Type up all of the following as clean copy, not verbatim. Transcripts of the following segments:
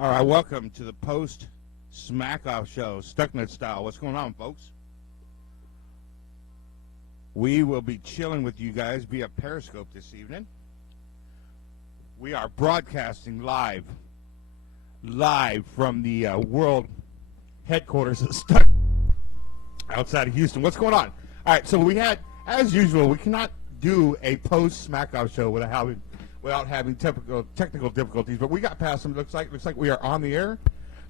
All right, welcome to the post Smackoff show, Stucknut style. What's going on, folks? We will be chilling with you guys via Periscope this evening. We are broadcasting live from the world headquarters of Stucknut outside of Houston. What's going on? All right, so we had, as usual, we cannot do a post Smackoff show without having technical difficulties, but we got past them. Looks like we are on the air.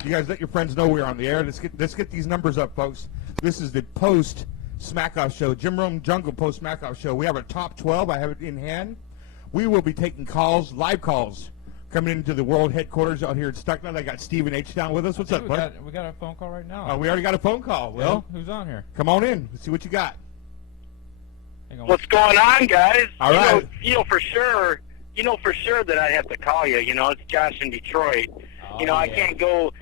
You guys let your friends know we're on the air. Let's get these numbers up, folks. This is the post Smackoff show, Jim Rome Jungle post Smackoff show. We have a top 12. I have it in hand. We will be taking calls, live calls, coming into the world headquarters out here at Stucknut. I got Stephen H. down with us. What's up, bud? We got a phone call right now. We already got a phone call. Well, who's on here? Come on in. Let's see what you got. What's going on, guys? All right. You know for sure that I have to call you. You know, it's Josh in Detroit. I can't go.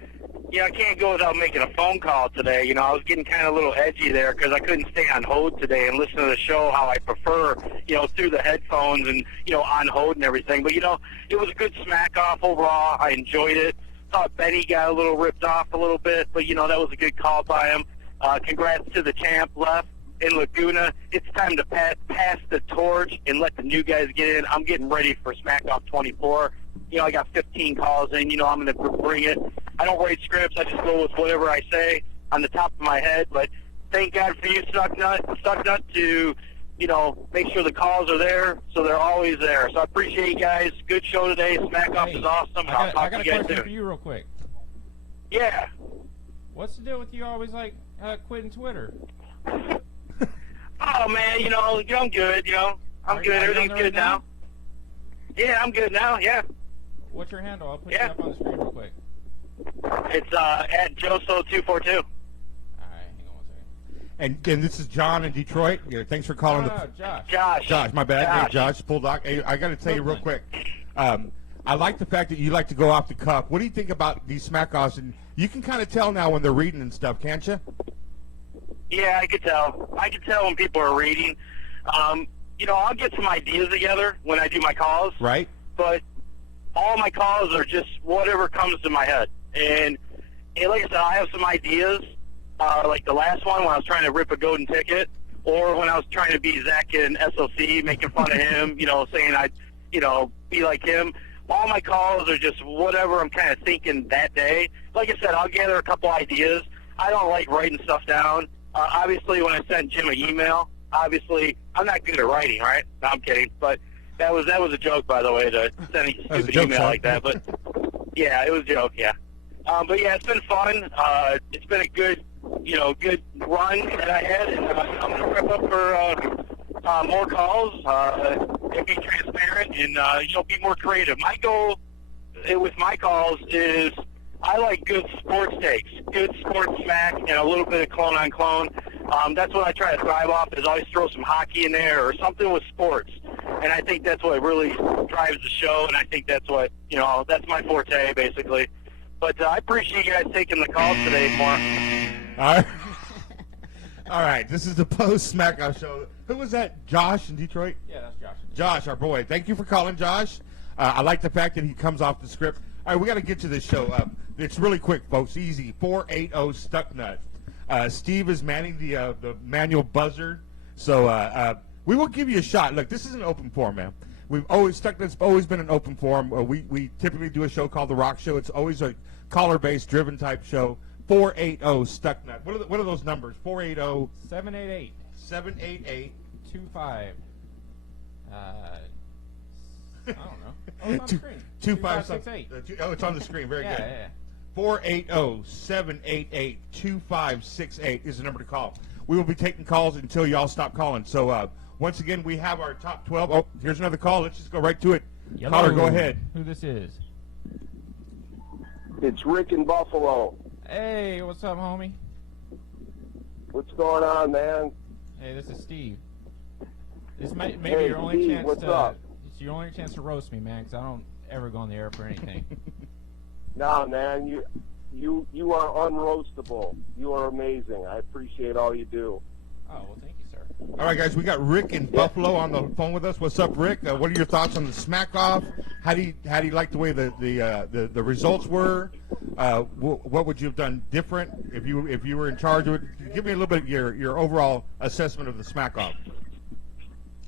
I can't go without making a phone call today. You know, I was getting kind of a little edgy there because I couldn't stay on hold today and listen to the show how I prefer. Through the headphones and on hold and everything. But it was a good smack off overall. I enjoyed it. Thought Benny got a little ripped off a little bit, but that was a good call by him. Congrats to the champ left in Laguna. It's time to pass the torch and let the new guys get in. I'm getting ready for Smackoff 24. I got 15 calls in. I'm going to bring it. I don't write scripts. I just go with whatever I say on the top of my head. But thank God for you, Stucknut, to, make sure the calls are there, so they're always there. So I appreciate you guys. Good show today. Smackoff is awesome. I'll talk to you guys soon. I got a question for you real quick. Yeah. What's the deal with you always, quitting Twitter? Oh, man, I'm good, I'm good. Everything's good now. Yeah, I'm good now, yeah. What's your handle? I'll put you up on the screen real quick. It's at Joso242. All right, hang on one second. And this is John in Detroit. Yeah, thanks for calling. Josh, my bad. Hey, Josh, Bulldog. Hey, I got to tell you real quick. I like the fact that you like to go off the cuff. What do you think about these Smackoffs? And you can kind of tell now when they're reading and stuff, can't you? Yeah, I could tell. I could tell when people are reading. I'll get some ideas together when I do my calls. Right. But all my calls are just whatever comes to my head. And like I said, I have some ideas, like the last one when I was trying to rip a golden ticket, or when I was trying to be Zach in SOC, making fun of him, saying I'd, be like him. All my calls are just whatever I'm kind of thinking that day. Like I said, I'll gather a couple ideas. I don't like writing stuff down. Obviously, when I sent Jim an email, obviously, I'm not good at writing, right? No, I'm kidding. But that was a joke, by the way, to send a stupid email like that. But, yeah, it was a joke, yeah. But, yeah, it's been fun. It's been a good run that I had. And I'm going to prep up for more calls and be transparent and, be more creative. My goal with my calls is I like good sports takes, good sports smack, and a little bit of clone on clone. That's what I try to thrive off, is always throw some hockey in there or something with sports. And I think that's what really drives the show, and I think that's what, that's my forte, basically. But I appreciate you guys taking the calls today, more. All right. All right, this is the post Smackoff show. Who was that? Josh in Detroit? Yeah, that's Josh. Josh, our boy. Thank you for calling, Josh. I like the fact that he comes off the script. All right, we got to get to this show. It's really quick, folks. Easy. 480 Stucknut. Steve is manning the manual buzzer, so we will give you a shot. Look, this is an open forum, man. Stucknut's always been an open forum. We typically do a show called The Rock Show. It's always a caller-based, driven type show. 480 Stucknut. What are those numbers? 480 788 788 25. I don't know. Oh, it's on the screen. 2568. Oh, it's on the screen. Very good. Yeah. 480-788-2568 is the number to call. We will be taking calls until y'all stop calling. So, once again, we have our top 12. Oh, here's another call. Let's just go right to it. Hello. Caller, go ahead. Who this is? It's Rick in Buffalo. Hey, what's up, homie? What's going on, man? Hey, this is Steve. This may be Hey, your only Steve, chance what's to. up? It's your only chance to roast me, man, because I don't ever go on the air for anything. Nah, man, you are unroastable. You are amazing. I appreciate all you do. Oh, well, thank you, sir. All right, guys, we got Rick in Buffalo on the phone with us. What's up, Rick? What are your thoughts on the Smackoff? How do you like the way the results were? What would you have done different if you were in charge of it? Give me a little bit of your overall assessment of the Smackoff.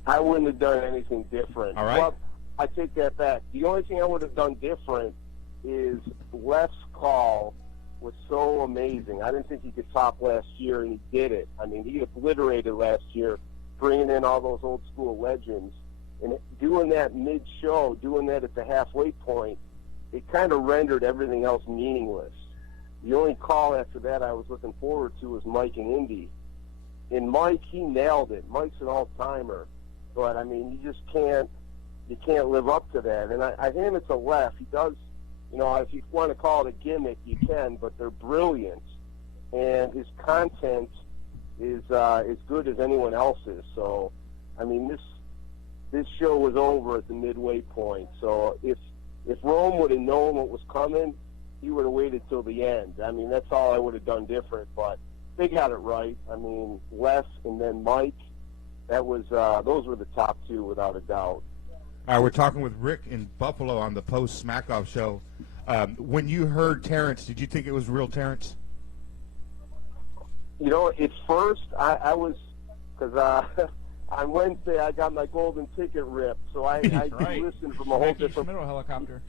I wouldn't have done anything different. All right. Well, I take that back. The only thing I would have done different is Left's call was so amazing. I didn't think he could top last year, and he did it. I mean, he obliterated last year, bringing in all those old school legends. And doing that mid-show, doing that at the halfway point, it kind of rendered everything else meaningless. The only call after that I was looking forward to was Mike and Indy. And Mike, he nailed it. Mike's an all-timer. But, I mean, you can't live up to that. And I hand it to Left. He does, if you want to call it a gimmick, you can, but they're brilliant. And his content is as good as anyone else's. So, I mean, this show was over at the midway point. So if Rome would have known what was coming, he would have waited till the end. I mean, that's all I would have done different. But they got it right. I mean, Les and then Mike, that was those were the top two without a doubt. All right, we're talking with Rick in Buffalo on the post Smackoff show. When you heard Terrence, did you think it was real Terrence? At first I was, because on Wednesday I got my golden ticket ripped, so I right. listened from a whole different. Schmidt helicopter.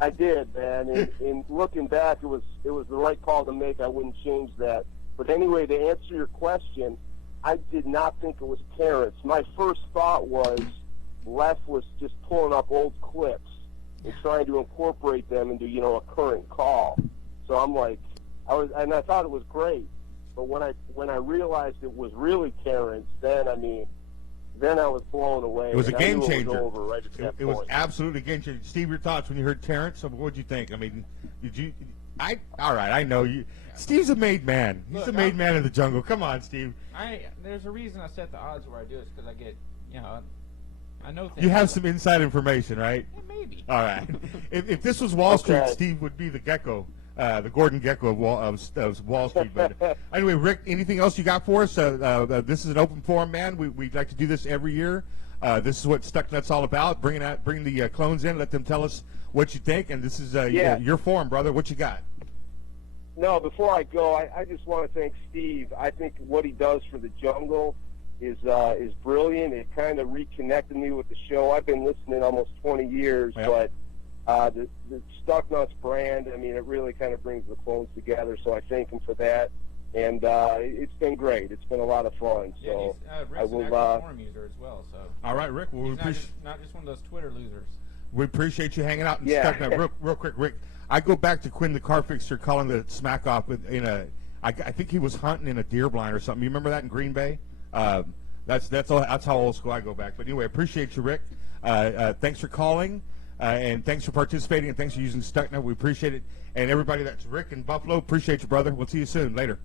I did, man. And looking back, it was the right call to make. I wouldn't change that. But anyway, to answer your question, I did not think it was Terrence. My first thought was Les was just pulling up old clips and trying to incorporate them into a current call. So I'm like, I thought it was great. But when I realized it was really Terrence, then I was blown away. It was a game changer. It was over right at that It was point. absolutely a game changer. Steve, your thoughts when you heard Terrence? What did you think? I mean, all right, I know you. Steve's a made man. He's Look, a made man of the jungle. Come on, Steve. There's a reason I set the odds where I do it, because I get, I know things. You have some inside information, right? Yeah, maybe. All right. If this was Wall Street, Okay. Steve would be the gecko, the Gordon Gecko of Wall Street. But anyway, Rick, anything else you got for us? This is an open forum, man. We'd like to do this every year. This is what Stucknut's all about. Bring the clones in, let them tell us what you think, and this is your forum, brother. What you got? No, before I go, I just want to thank Steve. I think what he does for the jungle is brilliant. It kind of reconnected me with the show. I've been listening almost 20 years, Yep. but the Stucknuts brand, it really kind of brings the clones together, so I thank him for that. And it's been great. It's been a lot of fun. Yeah, So Rick's I will. an active forum user as well. So All right, Rick. Well, he's not just one of those Twitter losers. we appreciate you hanging out and Yeah. Stucknut. Real quick, Rick. I go back to Quinn the car fixer calling the Smackoff I think he was hunting in a deer blind or something. You remember that in Green Bay? That's how old school I go back. But anyway, appreciate you, Rick. Thanks for calling, and thanks for participating, and thanks for using Stucknut. We appreciate it. And everybody that's Rick in Buffalo, appreciate you, brother. We'll see you soon. Later.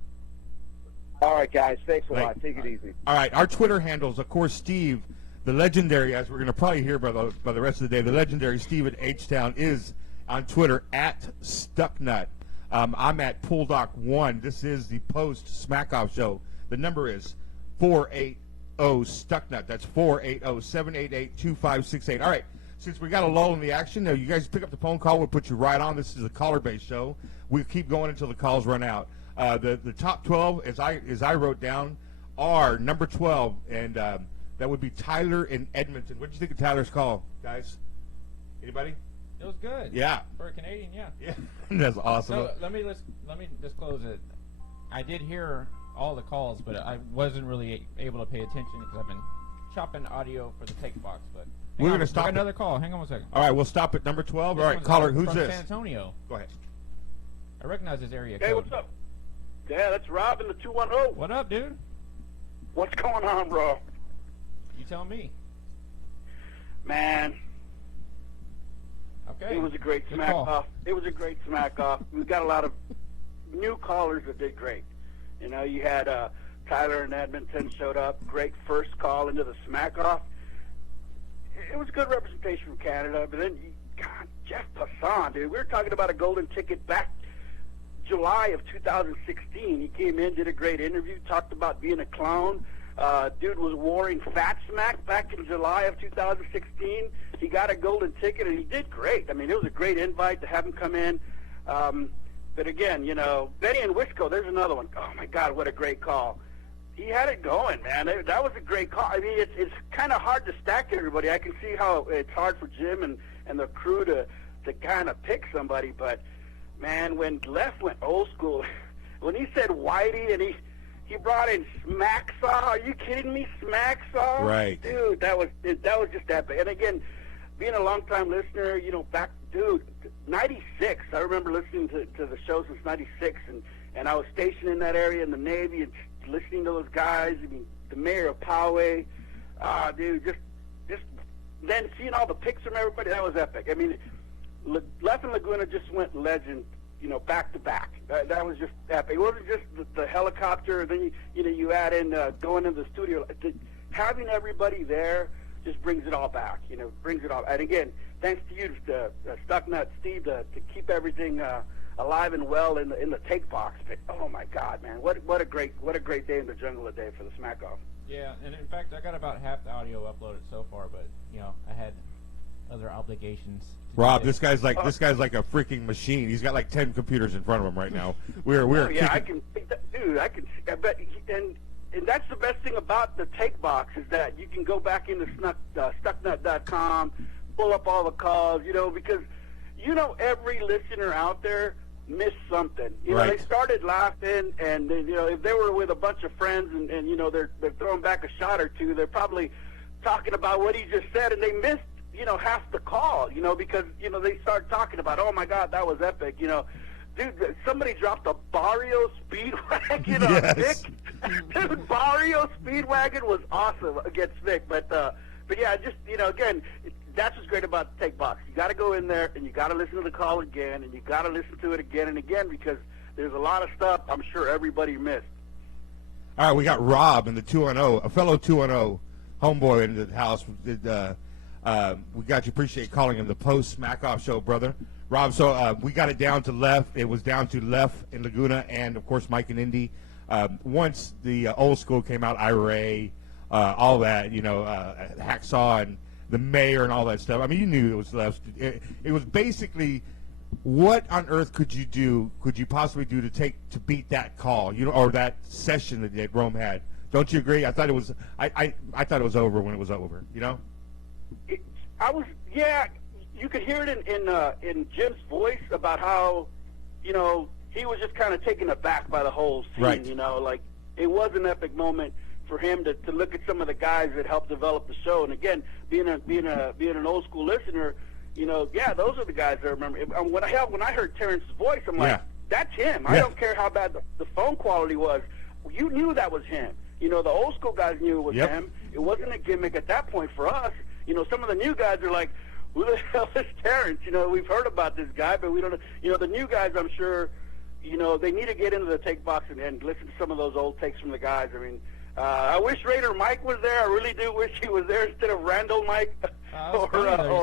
All right, guys. Thanks a Right. lot. Take it easy. All right, our Twitter handles, of course, Steve, the legendary, as we're going to probably hear by the rest of the day, the legendary Steve at H-Town is on Twitter at Stucknut. I'm at PullDoc1. This is the post-Smackoff show. The number is 480-STUCKNUT. That's 480-788-2568. All right, since we got a lull in the action, you guys pick up the phone call. We'll put you right on. This is a caller-based show. We'll keep going until the calls run out. The top 12, as I wrote down, are number 12, and that would be Tyler in Edmonton. What did you think of Tyler's call, guys? Anybody? It was good. Yeah. For a Canadian, yeah. Yeah, that's awesome. So let me disclose it. I did hear all the calls, but I wasn't really able to pay attention because I've been chopping audio for the take box. But We're gonna stop got it. another call. Hang on one second. All right, we'll stop at number 12. This All right, one's caller, who's from this? San Antonio. Go ahead. I recognize his area Hey, code. what's up? Yeah, that's Rob in the 210. What up, dude? What's going on, bro? You tell me. Man, Okay. it was a great Good smack call. off. It was a great smack off. We got a lot of new callers that did great. You had Tyler in Edmonton showed up. Great first call into the smack off. It was good representation from Canada. But then, God, Jeff Passan, dude. We were talking about a golden ticket back July of 2016. He came in, did a great interview, talked about being a clown. Dude was wearing Fat Smack back in July of 2016. He got a golden ticket, and he did great. I mean, it was a great invite to have him come in. But again, you know, Benny and Wisco, there's another one. Oh, my God, what a great call. He had it going, man. That was a great call. I mean, it's kind of hard to stack everybody. I can see how it's hard for Jim and the crew to kind of pick somebody. But, man, when Left went old school, when he said Whitey and he brought in Smacksaw. Are you kidding me? Smacksaw? Right. Dude, that was just epic. And again, being a long-time listener, you know, back, dude, 96. I remember listening to the show since 96, and I was stationed in that area in the Navy and listening to those guys. I mean, the mayor of Poway. Dude, just then seeing all the picks from everybody, that was epic. I mean, Left and Laguna just went legend, you know, back to back. That was just epic. It wasn't just the helicopter. Then you add in going into the studio. Having everybody there just brings it all back. You know, brings it all. And again, thanks to you, Stucknut, Steve, to keep everything alive and well in the take box. But, oh my God, man, what a great day in the jungle today for the Smackoff. Yeah, and in fact, I got about half the audio uploaded so far, but you know, I had other obligations. Rob, this guy's like a freaking machine. He's got like 10 computers in front of him right now. We're yeah, I can, dude. I can. I bet, and that's the best thing about the take box is that you can go back into Stucknut.com, pull up all the calls, you know, because you know every listener out there missed something. You know, they started laughing, and you know, if they were with a bunch of friends, and you know, they're throwing back a shot or two, they're probably talking about what he just said, and they missed, you know, half the call, you know, because, you know, they start talking about, oh my God, that was epic, you know. Dude, somebody dropped a Barrio Speedwagon on Vic. Dude, Barrio Speedwagon was awesome against Vic, but yeah, just, you know, again, that's what's great about the take box. You got to go in there and you got to listen to the call again, and you got to listen to it again and again, because there's a lot of stuff I'm sure everybody missed. All right, we got Rob in the 2-0, a fellow 2-0 homeboy in the house. We got you. Appreciate calling him the post Smackoff show, brother. Rob, so we got it down to Left. It was down to Left and Laguna, and of course Mike and Indy. Once the old school came out, IRA, all that, you know, Hacksaw and the mayor and all that stuff. I mean, you knew it was Left. It was basically, what on earth could you possibly do to beat that call, you know, or that session that Rome had? Don't you agree? I thought it was. I thought it was over when it was over. You know. Yeah, you could hear it in Jim's voice about how, you know, he was just kind of taken aback by the whole scene. Right. You know, like it was an epic moment for him to look at some of the guys that helped develop the show. And again, being an old school listener, you know, yeah, those are the guys I remember. When I heard Terrence's voice, I'm like, that's him. I don't care how bad the phone quality was. You knew that was him. You know, the old school guys knew it was him. It wasn't a gimmick at that point for us. You know, some of the new guys are like, who the hell is Terrence? You know, we've heard about this guy, but we don't know. You know, the new guys, I'm sure, you know, they need to get into the take box and listen to some of those old takes from the guys. I mean, I wish Raider Mike was there. I really do wish he was there instead of Randall Mike or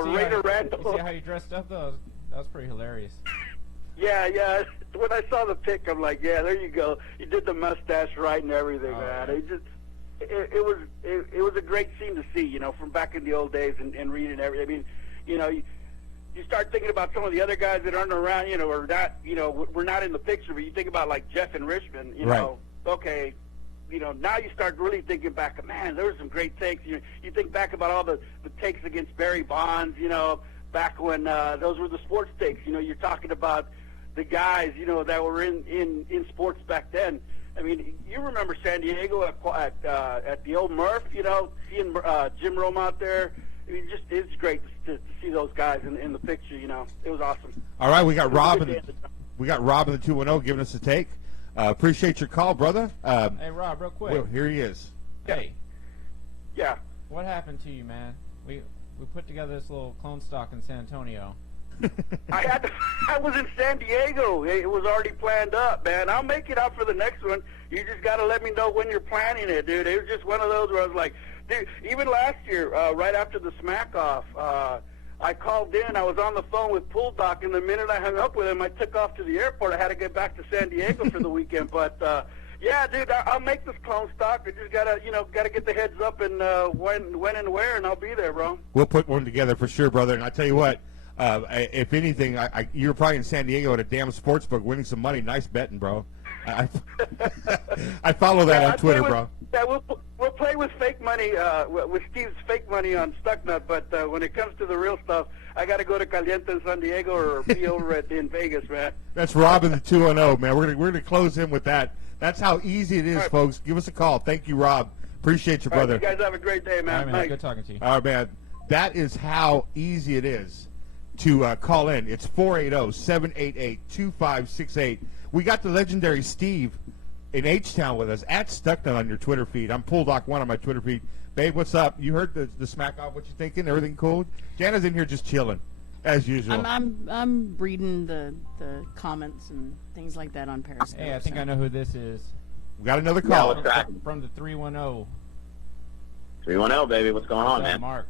Raider Randall. You see how you dressed up, though? That was pretty hilarious. Yeah. When I saw the pic, I'm like, yeah, there you go. You did the mustache right and everything, man. It was a great scene to see, you know, from back in the old days and reading everything. I mean, you know, you start thinking about some of the other guys that aren't around, you know, or not, you know, we're not in the picture, but you think about like Jeff and Richmond, you know, okay, you know, now you start really thinking back, man, there were some great takes. You think back about all the takes against Barry Bonds, you know, back when those were the sports takes. You know, you're talking about the guys, you know, that were in sports back then. I mean, you remember San Diego at the old Murph, you know, seeing Jim Rome out there. I mean, it's great to see those guys in the picture. You know, it was awesome. All right, we got Rob in the 2-0 giving us a take. Appreciate your call, brother. Hey, Rob, real quick. Well, here he is. Hey. Yeah. What happened to you, man? We put together this little clone stock in San Antonio. I was in San Diego. It was already planned up, man. I'll make it up for the next one. You just got to let me know when you're planning it, dude. It was just one of those where I was like, dude, even last year, right after the Smackoff, I called in. I was on the phone with Pool Doc, and the minute I hung up with him, I took off to the airport. I had to get back to San Diego for the weekend. But Yeah, dude, I'll make this clone stock. I just gotta get the heads up and when and where, and I'll be there, bro. We'll put one together for sure, brother. And I tell you what, if anything, you're probably in San Diego at a damn sports book winning some money. Nice betting, bro. I follow that on Twitter, bro. Yeah, we'll play with fake money, with Steve's fake money on Stucknut, but when it comes to the real stuff, I got to go to Caliente in San Diego or be over in Vegas, man. That's Robin the 210, man. We're gonna close in with that. That's how easy it is, right, folks. Give us a call. Thank you, Rob. Appreciate you, brother. All right, you guys have a great day, man. All right, man. Good talking to you. All right, man. That is how easy it is to call in. It's 480-788-2568. We got the legendary Steve in H-Town with us at Stucknut on your Twitter feed. I'm PullDoc1 on my Twitter feed. Babe, what's up? You heard the Smackoff. What you thinking? Everything cool? Jana's in here just chilling, as usual. I'm reading the comments and things like that on Periscope. Hey, I think I know who this is. We got another Yeah, call. what's cracking? From the 310. 310, baby. What's going on, What's up, man? Mark.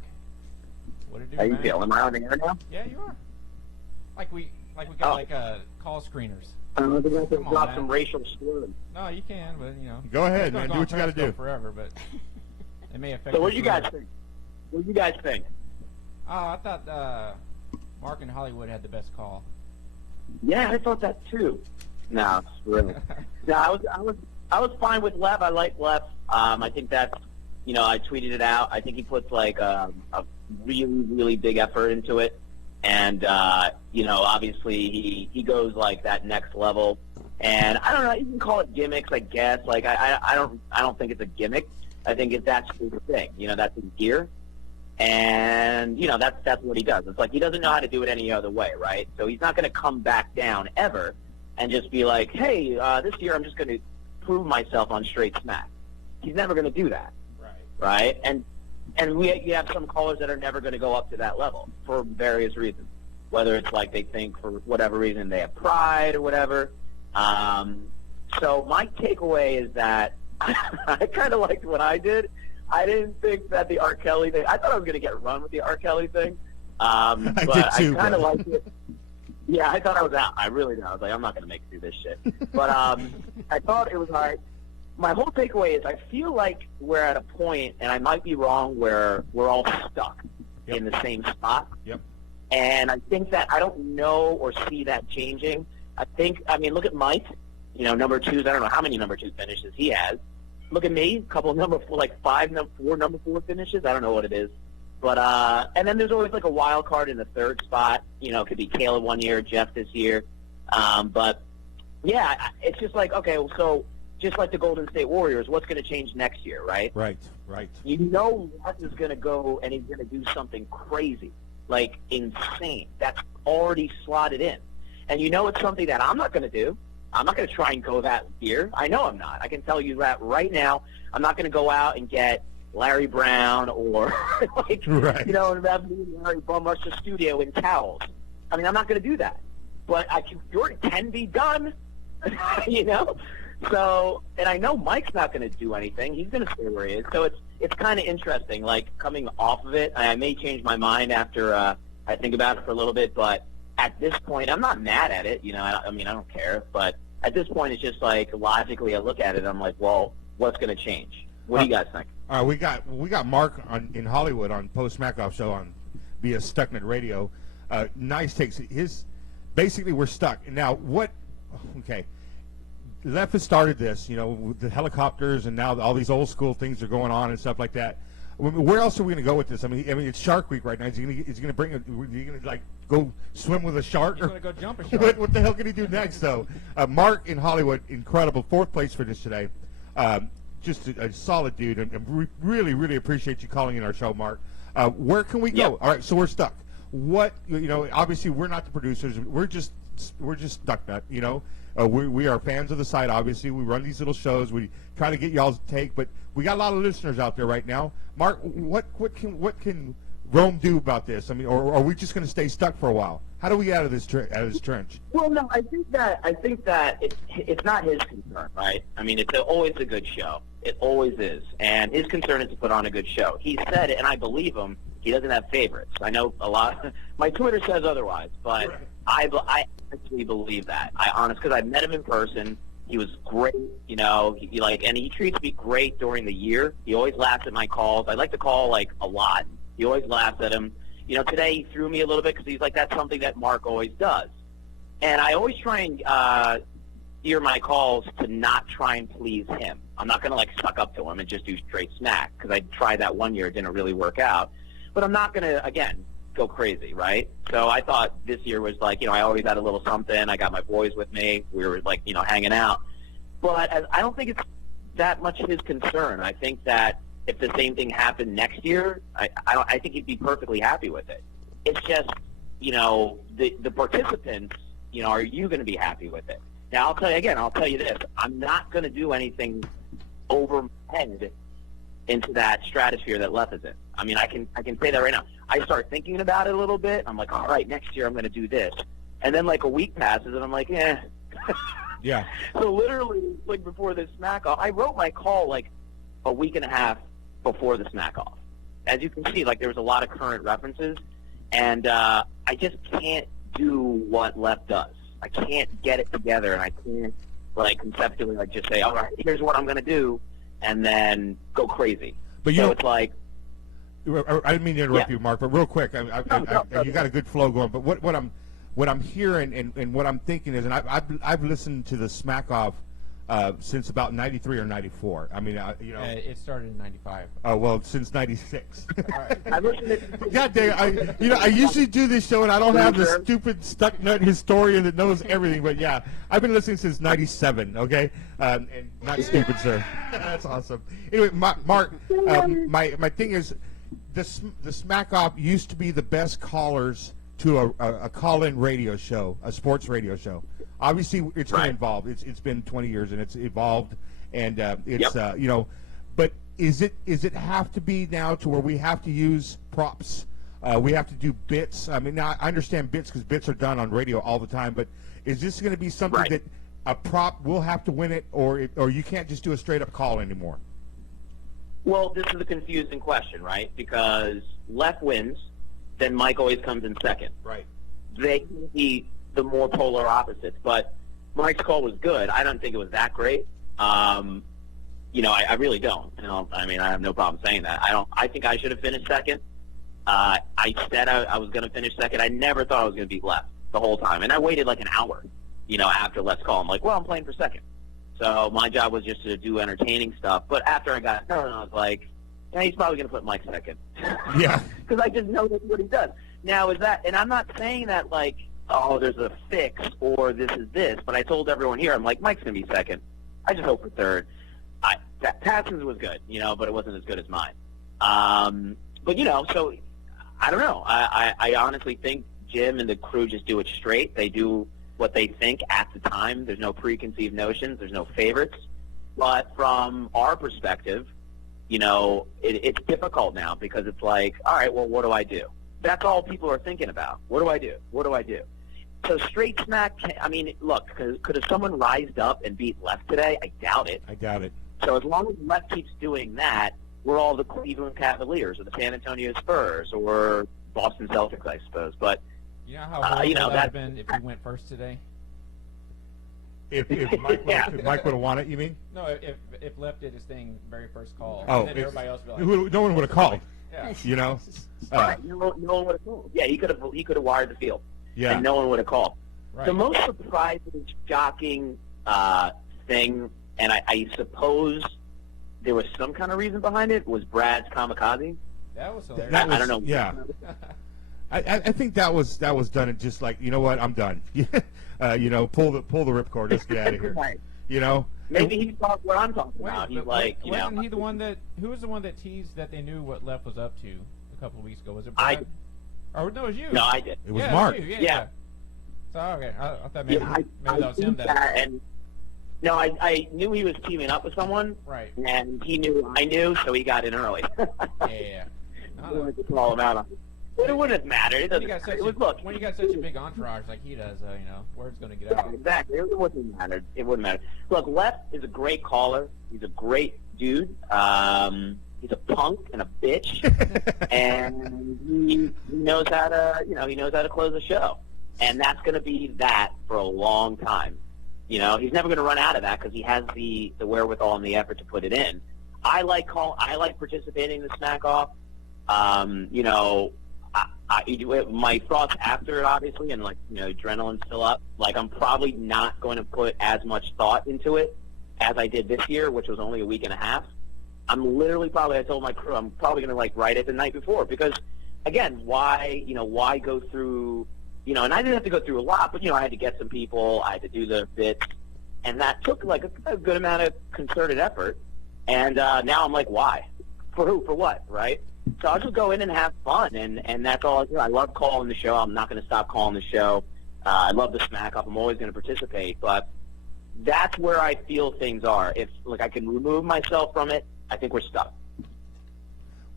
What it do, How you man? feeling? Am I on the air now? Yeah, you are. Like we got call screeners. I'm going to Come on, drop man. some racial slurs. No, you can, but you know. Go ahead, it's man. gonna Do what you go on got to do. Periscope forever, but it may affect. So what do your you guys career. think? What do you guys think? Oh, I thought Mark in Hollywood had the best call. Yeah, I thought that too. No, really. No, I was fine with Lev. I like Lev. I think that's, I tweeted it out. I think he puts like a really, really big effort into it. And, obviously he goes like that next level. And I don't know, you can call it gimmicks, I guess. Like, I don't think it's a gimmick. I think that's his thing. That's his gear. And, that's what he does. It's like he doesn't know how to do it any other way, right? So he's not going to come back down ever and just be like, hey, this year I'm just going to prove myself on straight smack. He's never going to do that. Right? And you have some callers that are never going to go up to that level for various reasons, whether it's like they think for whatever reason they have pride or whatever. So my takeaway is that I kind of liked what I did. I didn't think that the R. Kelly thing, I thought I was going to get run with the R. Kelly thing. But did too, I kind of bro. liked it. Yeah, I thought I was out. I really did. I was like, I'm not going to make it through this shit. But I thought it was all right. My whole takeaway is I feel like we're at a point, and I might be wrong, where we're all stuck in the same spot. Yep. And I think that I don't know or see that changing. Look at Mike, number twos. I don't know how many number two finishes he has. Look at me, a couple of number four finishes. I don't know what it is. But, and then there's always like a wild card in the third spot. It could be Caleb one year, Jeff this year. But, yeah, it's just like, okay, so just like the Golden State Warriors, what's going to change next year, right? Right. Les is going to go and he's going to do something crazy, like insane. That's already slotted in. And it's something that I'm not going to do. I'm not going to try and go that year. I know I'm not. I can tell you that right now. I'm not going to go out and get Larry Brown or Right. and have me and Larry bum rush the studio in towels. I'm not going to do that. But Jordan can be done, So, and I know Mike's not going to do anything. He's going to stay where he is. So it's kind of interesting, like coming off of it. I may change my mind after I think about it for a little bit, but at this point, I'm not mad at it. I don't care. But at this point, it's just like logically I look at it, I'm like, well, what's going to change? What do you guys think? All right, we got Mark in Hollywood on Post Smackoff show on via Stucknut Radio. Nice takes. Basically we're stuck now. Okay. Left has started this, with the helicopters, and now all these old school things are going on and stuff like that. Where else are we going to go with this? It's Shark Week right now. Is he going to bring? Is he going to like go swim with a shark? He's going to go jump a shark. What the hell can he do next, though? Mark in Hollywood, incredible, 4th place for this today. Just a solid dude, and we really, really appreciate you calling in our show, Mark. Where can we go? Yep. All right, so we're stuck. What obviously we're not the producers. We're just Stucknut. We are fans of the site. Obviously, we run these little shows. We try to get y'all's take, but we got a lot of listeners out there right now. Mark, what can Rome do about this? Or are we just going to stay stuck for a while? How do we get out of this trench? Well, no, I think that it's not his concern, right? It's always a good show. It always is, and his concern is to put on a good show. He said it, and I believe him. He doesn't have favorites. I know a lot. My Twitter says otherwise, but I actually believe that. Because I met him in person. He was great, you know. And he treats me great during the year. He always laughs at my calls. I like to call like a lot. He always laughs at him. You know, today he threw me a little bit because he's like, that's something that Mark always does. And I always try and steer my calls to not try and please him. I'm not going to like suck up to him and just do straight smack, because I tried that one year. It didn't really work out. But I'm not going to, again, go crazy, right? So I thought this year was like, you know, I always had a little something. I got my boys with me. We were like, you know, hanging out. But I don't think it's that much his concern. I think that if the same thing happened next year, I think he'd be perfectly happy with it. It's just, you know, the participants, you know, are you going to be happy with it? Now, I'll tell you this. I'm not going to do anything over my head into that stratosphere that Left is in. I mean, I can say that right now. I start thinking about it a little bit. I'm like, all right, next year I'm going to do this. And then like a week passes and I'm like, Yeah. So literally, like before this Smackoff, I wrote my call like a week and a half before the Smackoff. As you can see, like there was a lot of current references, and I just can't do what Left does. I can't get it together, and I can't like conceptually like just say, all right, here's what I'm going to do, and then go crazy. But you so know, it's like, I didn't mean to interrupt Yeah. you, Mark, but real quick, No, you got a good flow going. But what I'm hearing and what I'm thinking is, and I've listened to the Smackoff since about '93 or '94. I mean, you know, It started in '95. oh well, since '96. I listened to God dang it! I usually do this show and I don't have the stupid Stucknut historian that knows everything. But yeah, I've been listening since '97. Okay, and not stupid, sir. That's awesome. Anyway, Mark, my thing is, the Smackoff used to be the best callers to a call-in radio show, a sports radio show. Obviously, it's Right. been involved. It's been 20 years and it's evolved, and it's Yep. you know. But is it have to be now to where we have to use props? We have to do bits. I mean, now I understand bits because bits are done on radio all the time. But is this going to be something Right. that a prop will have to win it, or you can't just do a straight up call anymore? well, this is a confusing question, right? Because Left wins, then Mike always comes in second. Right. They can be the more polar opposites. But Mike's call was good. I don't think it was that great. You know, I really don't. You know, I mean, I have no problem saying that. I think I should have finished second. I said I was going to finish second. I never thought I was going to beat Left the whole time, and I waited like an hour. You know, after Left's call, I'm like, well, I'm playing for second. So my job was just to do entertaining stuff. But after I got done, I was like, yeah, he's probably going to put Mike second. Yeah. Because I just know that's what he does. Now, is that, and I'm not saying that like, oh, there's a fix or this is this, but I told everyone here, I'm like, Mike's going to be second. I just hope for third. Patson's was good, you know, but it wasn't as good as mine. But, you know, so I don't know. I honestly think Jim and the crew just do it straight. They do what they think at the time. There's no preconceived notions. There's no favorites. But from our perspective, you know, it's difficult now because it's like, all right, well, what do I do? That's all people are thinking about. What do I do? What do I do? So straight smack, I mean, look, could someone rised up and beat Left today? I doubt it. I doubt it. So as long as Left keeps doing that, we're all the Cleveland Cavaliers or the San Antonio Spurs or Boston Celtics, I suppose. But You know how horrible you know, that would have that- been if you went first today? If Mike would have won it, you mean? No, if Left did his thing very first call, Oh, and then if- everybody else would be like, No one would have called. yeah. You know. no one would have called. Yeah, he could have wired the field, Yeah. and no one would have called. Right. The most surprising, shocking thing, and I suppose there was some kind of reason behind it, was Brad's kamikaze. That was hilarious. That was, I don't know. Yeah. I think that was done. It just like, you know what, I'm done. You know, pull the ripcord. Let's get out of here. Right. You know. Maybe he thought what I'm talking Wait, about. He's but like, you know, wasn't he the one that? Who was the one that teased that they knew what Left was up to a couple of weeks ago? Was it I- Brad? Or no, it was you. no, I did. It was yeah, Mark. You, Yeah. So okay, I thought maybe, Yeah, maybe that was him. think That and no, I knew he was teaming up with someone, right. and he knew I knew, so he got in early. Yeah. I wanted to call him out on it. But it wouldn't have mattered. It When doesn't. you got such It was, a, look, when you got such a big entourage like he does, you know, word's gonna get yeah, out. exactly. It wouldn't matter. It wouldn't matter. Look, Left is a great caller. He's a great dude. He's a punk and a bitch, and he knows how to, you know, he knows how to close a show, and that's going to be that for a long time. You know, he's never going to run out of that because he has the wherewithal and the effort to put it in. I like participating in the Smackoff. You know, my thoughts after it, obviously, and, like, you know, adrenaline's still up. Like, I'm probably not going to put as much thought into it as I did this year, which was only a week and a half. I'm literally I told my crew, I'm probably going to, like, write it the night before because, again, why go through, you know, and I didn't have to go through a lot, but, you know, I had to get some people, I had to do the bits, and that took, like, a good amount of concerted effort. And now I'm like, why? For who? For what? Right? So I'll just go in and have fun, and that's all I do. I love calling the show. I'm not going to stop calling the show. I love the Smackoff. I'm always going to participate, but that's where I feel things are. If, like, I can remove myself from it, I think we're stuck.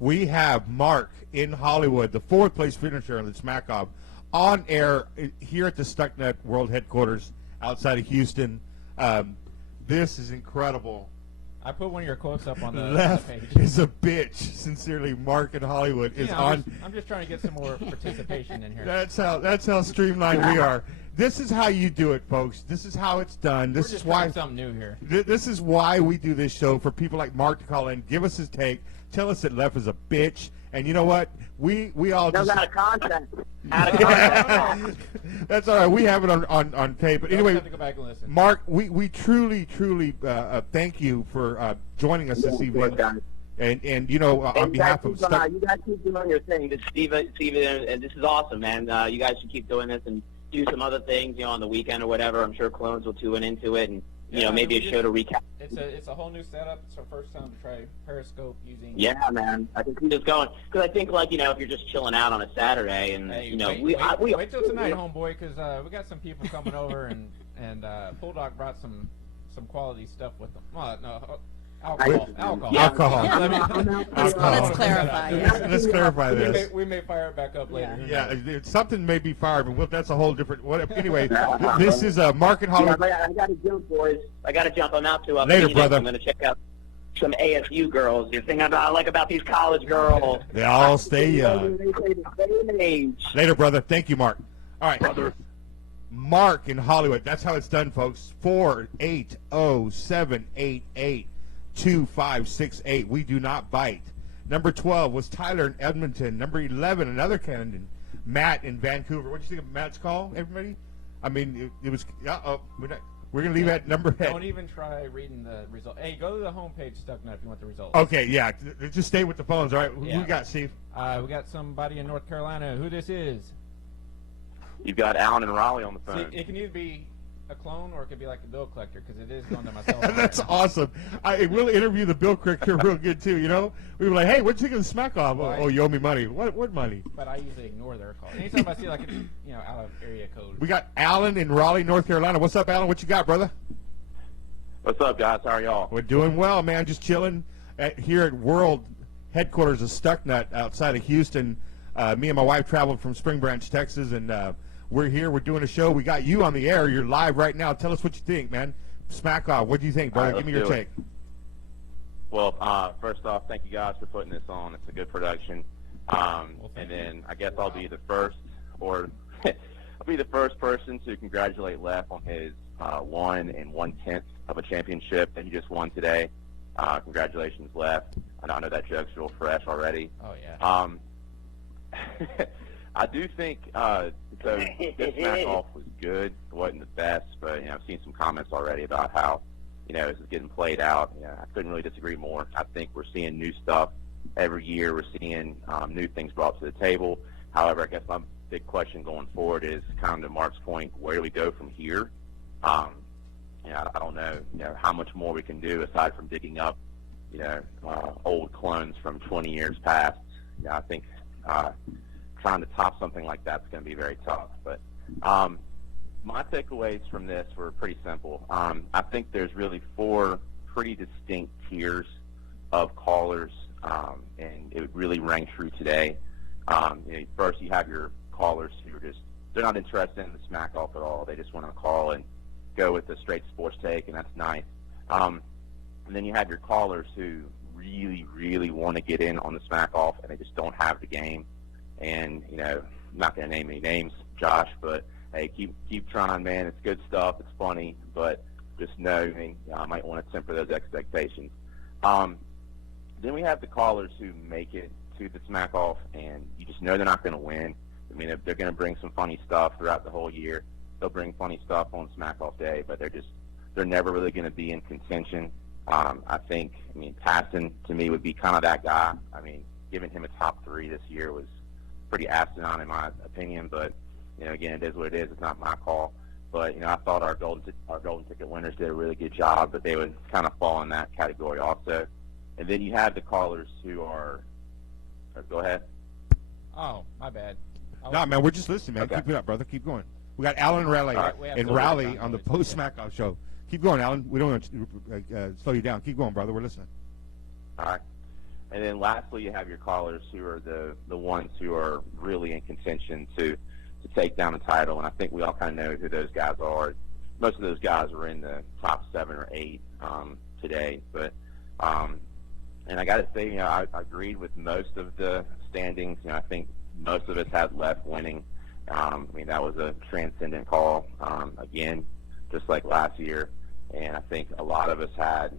We have Mark in Hollywood, the fourth-place finisher on the Smackoff, on air here at the Stucknut World Headquarters outside of Houston. This is incredible. I put one of your quotes up on the Left page. is a bitch. Sincerely, Mark in Hollywood is on. I'm just trying to get some more participation in here. That's how streamlined we are. This is how you do it, folks. This is how it's done. This We're is just why trying something new here. This is why we do this show, for people like Mark to call in, give us his take, tell us that Left is a bitch, and you know what? We all No, just out of context. Out of context. That's all right. We have it on tape. But anyway, have to go back and listen. Mark, we truly thank you for joining us this evening. And you know, on behalf of Stuck. You guys keep doing your thing. This Steve, and this is awesome, man. You guys should keep doing this and do some other things, you know, on the weekend or whatever. I'm sure clones will tune into it, and you know, maybe a show to recap. It's a whole new setup. It's our first time to try Periscope using. Yeah, man. I can see this going because I think, like, you know, if you're just chilling out on a Saturday, and Hey, you know, wait till tonight, homeboy, because we got some people coming over, and Bulldog brought some quality stuff with them. Well, no. Alcohol. Yeah. Alcohol. Let's clarify. Let's clarify this. We may fire it back up later. Yeah, something may be fired, but that's a whole different. Anyway, this is Mark in Hollywood. I got to jump, boys. I got to jump. I'm out to Later, brother. I'm going to check out some ASU girls. The thing I like about these college girls. They all stay young. They say the same age. Later, brother. Thank you, Mark. All right, brother. Mark in Hollywood. That's how it's done, folks. 480-788-2568. We do not bite. Number 12 was Tyler in Edmonton. Number 11, another Canadian, Matt in Vancouver. What do you think of Matt's call, everybody? I mean, it was. We're gonna leave at number. Don't even try reading the result. Hey, go to the homepage, Stucknut, if you want the results. Okay, yeah. Just stay with the phones, all right? Who Yeah. we got, Steve? We got somebody in North Carolina. Who this is? You've got Alan and Raleigh on the phone. See, it can either be a clone or it could be like a bill collector because it is going to myself. That's awesome. We'll interview the bill collector real good too. You know, we were like, "Hey, what'd you think of the Smackoff?" Oh, you owe me money. What money? But I usually ignore their call. Anytime I see like out of area code. We got Alan in Raleigh, North Carolina. What's up, Alan? What you got, brother? What's up, guys? How are y'all? We're doing well, man. Just chilling here at World Headquarters of Stucknut outside of Houston. Me and my wife traveled from Spring Branch, Texas, and we're here. We're doing a show. We got you on the air. You're live right now. Tell us what you think, man. Smackoff. What do you think, brother? All right, Give me your take. Well, first off, thank you guys for putting this on. It's a good production. And then I guess I'll be the first, or I'll be the first person to congratulate Lef on his 1 1/10 of a championship that he just won today. Congratulations, Lef. I know that joke's real fresh already. Oh yeah. I do think so. This Smackoff was good. It wasn't the best, but I've seen some comments already about how this is getting played out. I couldn't really disagree more. I think we're seeing new stuff every year. We're seeing new things brought to the table. However, I guess my big question going forward is kind of to Mark's point: where do we go from here? I don't know. How much more we can do aside from digging up old clones from 20 years past. I think trying to top something like that's going to be very tough. But my takeaways from this were pretty simple. I think there's really 4 pretty distinct tiers of callers, and it really rang true today. First, you have your callers who are they're not interested in the Smackoff at all. They just want to call and go with the straight sports take, and that's nice. And then you have your callers who really, really want to get in on the Smackoff, and they just don't have the game. And, I'm not going to name any names, Josh, but hey, keep trying, man. It's good stuff. It's funny, but just know, I might want to temper those expectations. Then we have the callers who make it to the Smackoff, and you just know they're not going to win. I mean, they're going to bring some funny stuff throughout the whole year. They'll bring funny stuff on Smackoff Day, but they're never really going to be in contention. I think, Paston, to me, would be kind of that guy. I mean, giving him a top 3 this year was pretty asinine in my opinion, but, again, it is what it is. It's not my call. But, I thought our golden ticket winners did a really good job, but they would kind of fall in that category also. And then you have the callers who are go ahead. Oh, my bad. No, man, we're just listening, man. Okay. Keep it up, brother. Keep going. We got Alan Raleigh and Raleigh on the post Smackoff show. Keep going, Alan. We don't want to slow you down. Keep going, brother. We're listening. All right. And then lastly, you have your callers who are the ones who are really in contention to take down the title, and I think we all kind of know who those guys are. Most of those guys are in the top 7 or 8 today, but and I got to say, I agreed with most of the standings. I think most of us had left winning. That was a transcendent call again, just like last year, and I think a lot of us had.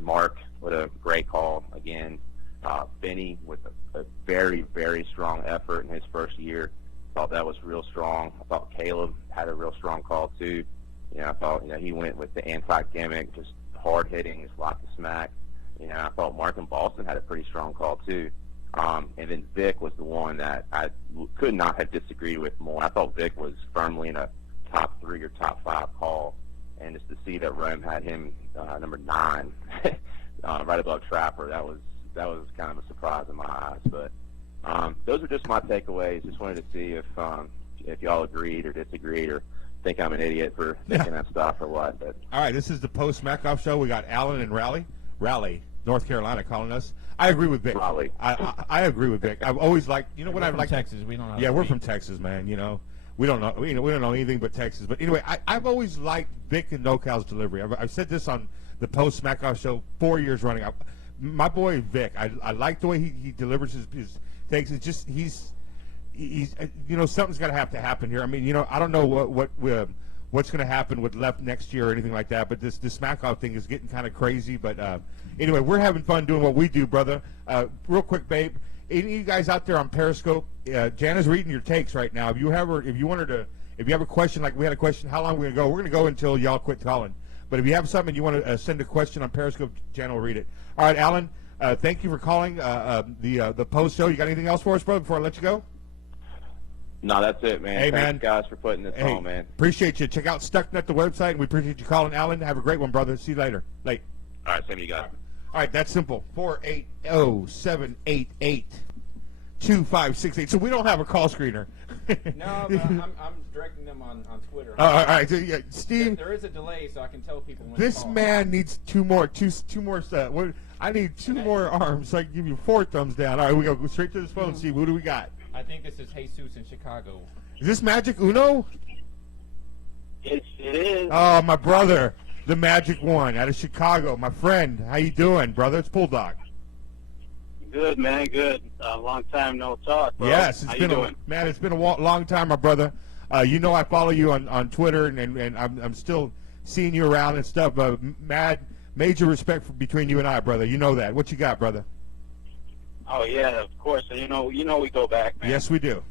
Mark with a great call again. Benny with a very, very strong effort in his first year. Thought that was real strong. I thought Caleb had a real strong call too. I thought he went with the anti-gimmick, just hard hitting, just lots of smack. I thought Mark and Boston had a pretty strong call too. And then Vic was the one that I could not have disagreed with more. I thought Vic was firmly in a top 3 or top 5 call, and just to see that Rome had him number 9, right above Trapper, that was kind of a surprise in my eyes. But those are just my takeaways. Just wanted to see if y'all agreed or disagreed or think I'm an idiot for thinking that stuff or what. But all right, this is the post Smackoff show. We got Alan and Raleigh, North Carolina, calling us. I agree with Vic. Raleigh. I agree with Vic. I've always liked. What I like. Texas. We don't know. Yeah, we're from Texas, man. We don't know. We don't know anything but Texas. But anyway, I've always liked Vic and NoCal's delivery. I've said this on the post Smackoff show 4 years running. My boy Vic, I like the way he delivers his takes. It's just he's something's got to have to happen here. I don't know what's going to happen with left next year or anything like that. But this Smackoff thing is getting kind of crazy. But anyway, we're having fun doing what we do, brother. Real quick, babe. Any of you guys out there on Periscope, Jana's reading your takes right now. If you have a question, like we had a question, how long are we going to go? We're going to go until y'all quit calling. But if you have something you want to send a question on Periscope, Jana will read it. All right, Alan, thank you for calling the post show. You got anything else for us, brother, before I let you go? No, that's it, man. Hey, Thanks, guys, for putting this on, man. Appreciate you. Check out Stucknut, the website, and we appreciate you calling, Alan. Have a great one, brother. See you later. Late. All right, same to you guys. All right, that's simple. 480-788-2568. So we don't have a call screener. No, but I'm directing them on Twitter. All right, so, yeah, Steve. There is a delay, so I can tell people when. This man needs two more. I need two more arms, so I can give you 4 thumbs down. All right, we go straight to this phone. Steve, who do we got? I think this is Jesus in Chicago. Is this Magic Uno? It is. Oh, my brother, the Magic One out of Chicago. My friend, how you doing, brother? It's Bulldog. Good, man. Good. Long time no talk, bro. Yes, How it's you been doing? it's been a long time, my brother. I follow you on Twitter, and I'm still seeing you around and stuff. Major respect between you and I, brother. You know that. What you got, brother? Oh yeah, of course. You know we go back, man. Yes, we do.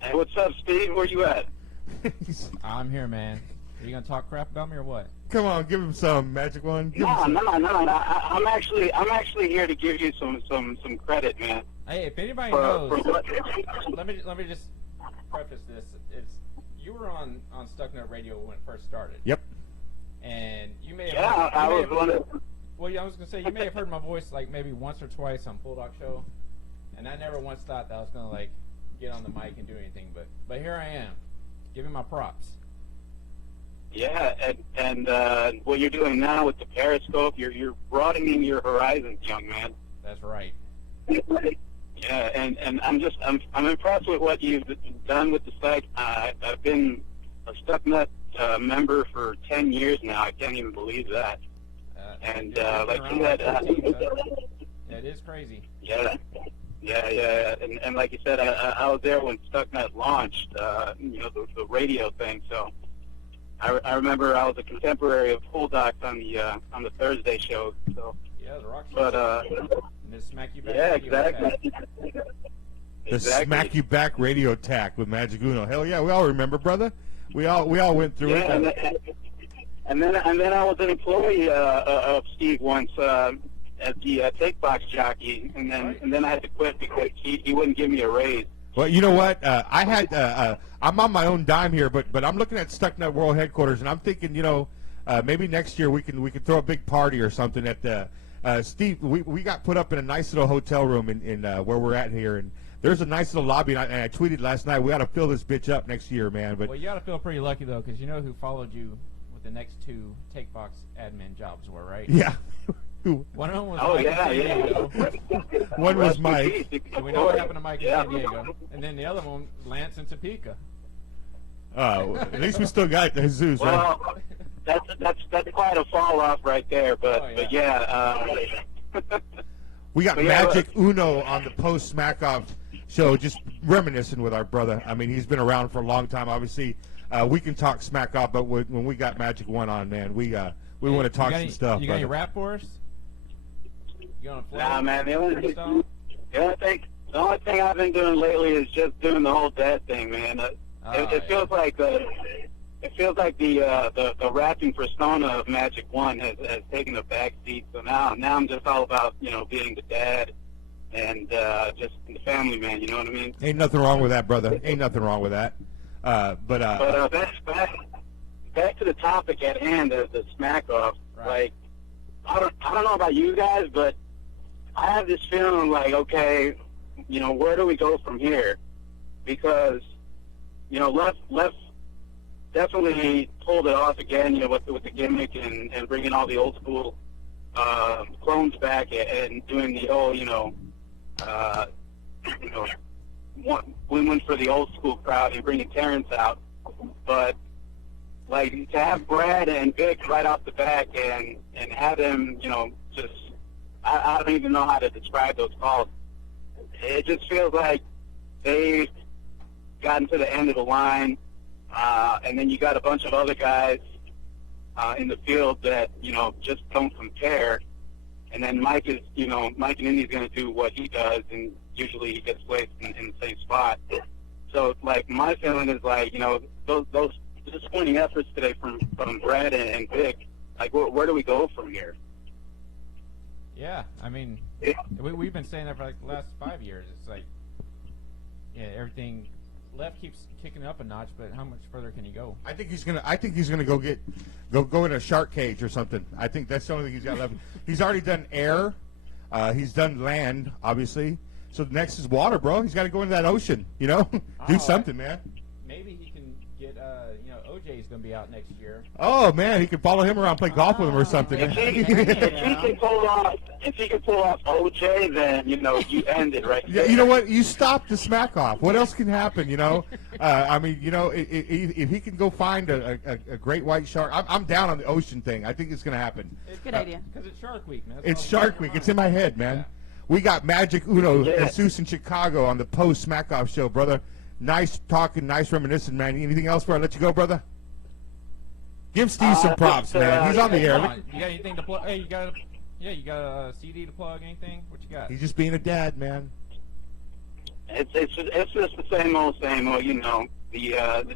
Hey, what's up, Steve? Where you at? I'm here, man. Are you gonna talk crap about me or what? Come on, give him some, Magic One. Give No. him some. I'm actually here to give you some credit, man. Hey, if anybody For knows, what? let me just preface this. You were on Stucknut Radio when it first started. Yep. And you may have. Yeah, I was wondering. Well, yeah, I was gonna say you may have heard my voice like maybe once or twice on Bulldog Show, and I never once thought that I was gonna like get on the mic and do anything. But here I am, giving my props. Yeah, and what you're doing now with the Periscope, you're broadening your horizons, young man. That's right. Yeah, and I'm impressed with what you've done with the site. I've been a Stucknut member for 10 years now. I can't even believe that. Like you said, yeah, it is crazy. Yeah, Yeah. And like you said, I was there when Stucknut launched, the radio thing. So I remember I was a contemporary of Full Docs on the Thursday show. So Yeah, the rock but and the Smack You Back. yeah, Radio attack. exactly. The Smack You Back radio attack with Magic Uno. Hell yeah, we all remember, brother. We all went through Yeah, it. and then I was an employee of Steve once as the take box jockey, and then I had to quit because he wouldn't give me a raise. Well, you know what? I'm on my own dime here, but I'm looking at Stucknut World Headquarters, and I'm thinking, maybe next year we can throw a big party or something at the Steve. We got put up in a nice little hotel room in where we're at here, and there's a nice little lobby. And I tweeted last night we ought to fill this bitch up next year, man. But Well, you got to feel pretty lucky though, because you know who followed you with the next two take box admin jobs were, right? yeah, One of them was Oh Mike yeah, in San Diego. one was Rest in Mike. peace. So we know what happened to Mike Yeah. in San Diego, and then the other one, Lance in Topeka. At least we still got the Jesus, right? Well, that's quite a fall off right there. But Oh, yeah. but yeah. We got But yeah, Magic Uno on the post Smackoff show, just reminiscing with our brother. I mean, he's been around for a long time. Obviously, we can talk Smackoff, but when we got Magic One on, man, we want to talk some stuff. You got any brother. rap for us? You going to play? Nah, man. The only freestyle? thing I've been doing lately is just doing the whole dad thing, man. It feels like the rapping persona of Magic One has taken a back seat. So now I'm just all about being the dad and just the family man. You know what I mean? Ain't nothing wrong with that, brother. Ain't nothing wrong with that. But back to the topic at hand, the Smackoff. Right. Like I don't know about you guys, but I have this feeling like, okay, where do we go from here? Because left definitely pulled it off again, with the gimmick and bringing all the old school clones back and doing the whole, we went for the old school crowd and bringing Terrence out. But like to have Brad and Vic right off the back and have them, just I don't even know how to describe those calls. It just feels like they've gotten to the end of the line, and then you got a bunch of other guys in the field that just don't compare. And then Mike and Indy's going to do what he does, and usually he gets placed in the same spot. So like my feeling is like those disappointing efforts today from Brad and Vic. Like where do we go from here? Yeah, I mean, we've been saying that for like the last 5 years. It's like, everything left keeps kicking up a notch, but how much further can he go? I think he's gonna go in a shark cage or something. I think that's the only thing he's got left. He's already done air. He's done land, obviously. So next is water, bro. He's got to go into that ocean. Do something, man. Maybe he can get, OJ's going to be out next year. Oh man, he could follow him around, play golf with him or something. If he can pull off OJ, then you end it right Yeah, there. you know what? You stop the smack off. What else can happen? I mean, if he can go find a great white shark, I'm down on the ocean thing. I think it's going to happen. It's a good idea. Because it's Shark Week, man. It's Shark Week. It's in my head, man. Yeah. We got Magic Uno Yeah. and Seuss in Chicago on the post Smackoff show, brother. Nice talking, nice reminiscing, man. Anything else before I let you go, brother? Give Steve some props, man. He's on the air. Come on. You got anything to plug? Hey, you got a CD to plug? Anything? What you got? He's just being a dad, man. It's just the same old. The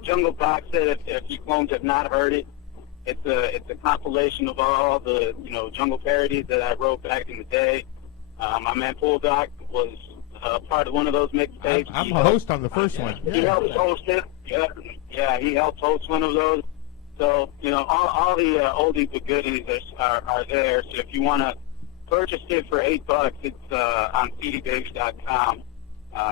Jungle Box set. If you clones have not heard it, it's a compilation of all the Jungle parodies that I wrote back in the day. My man Full Doc was part of one of those mixtapes. I'm a host on the first one. He helped host it. Yeah, he helped host one of those. So all the oldies but goodies are there. So if you want to purchase it for $8, it's on cdbaby.com.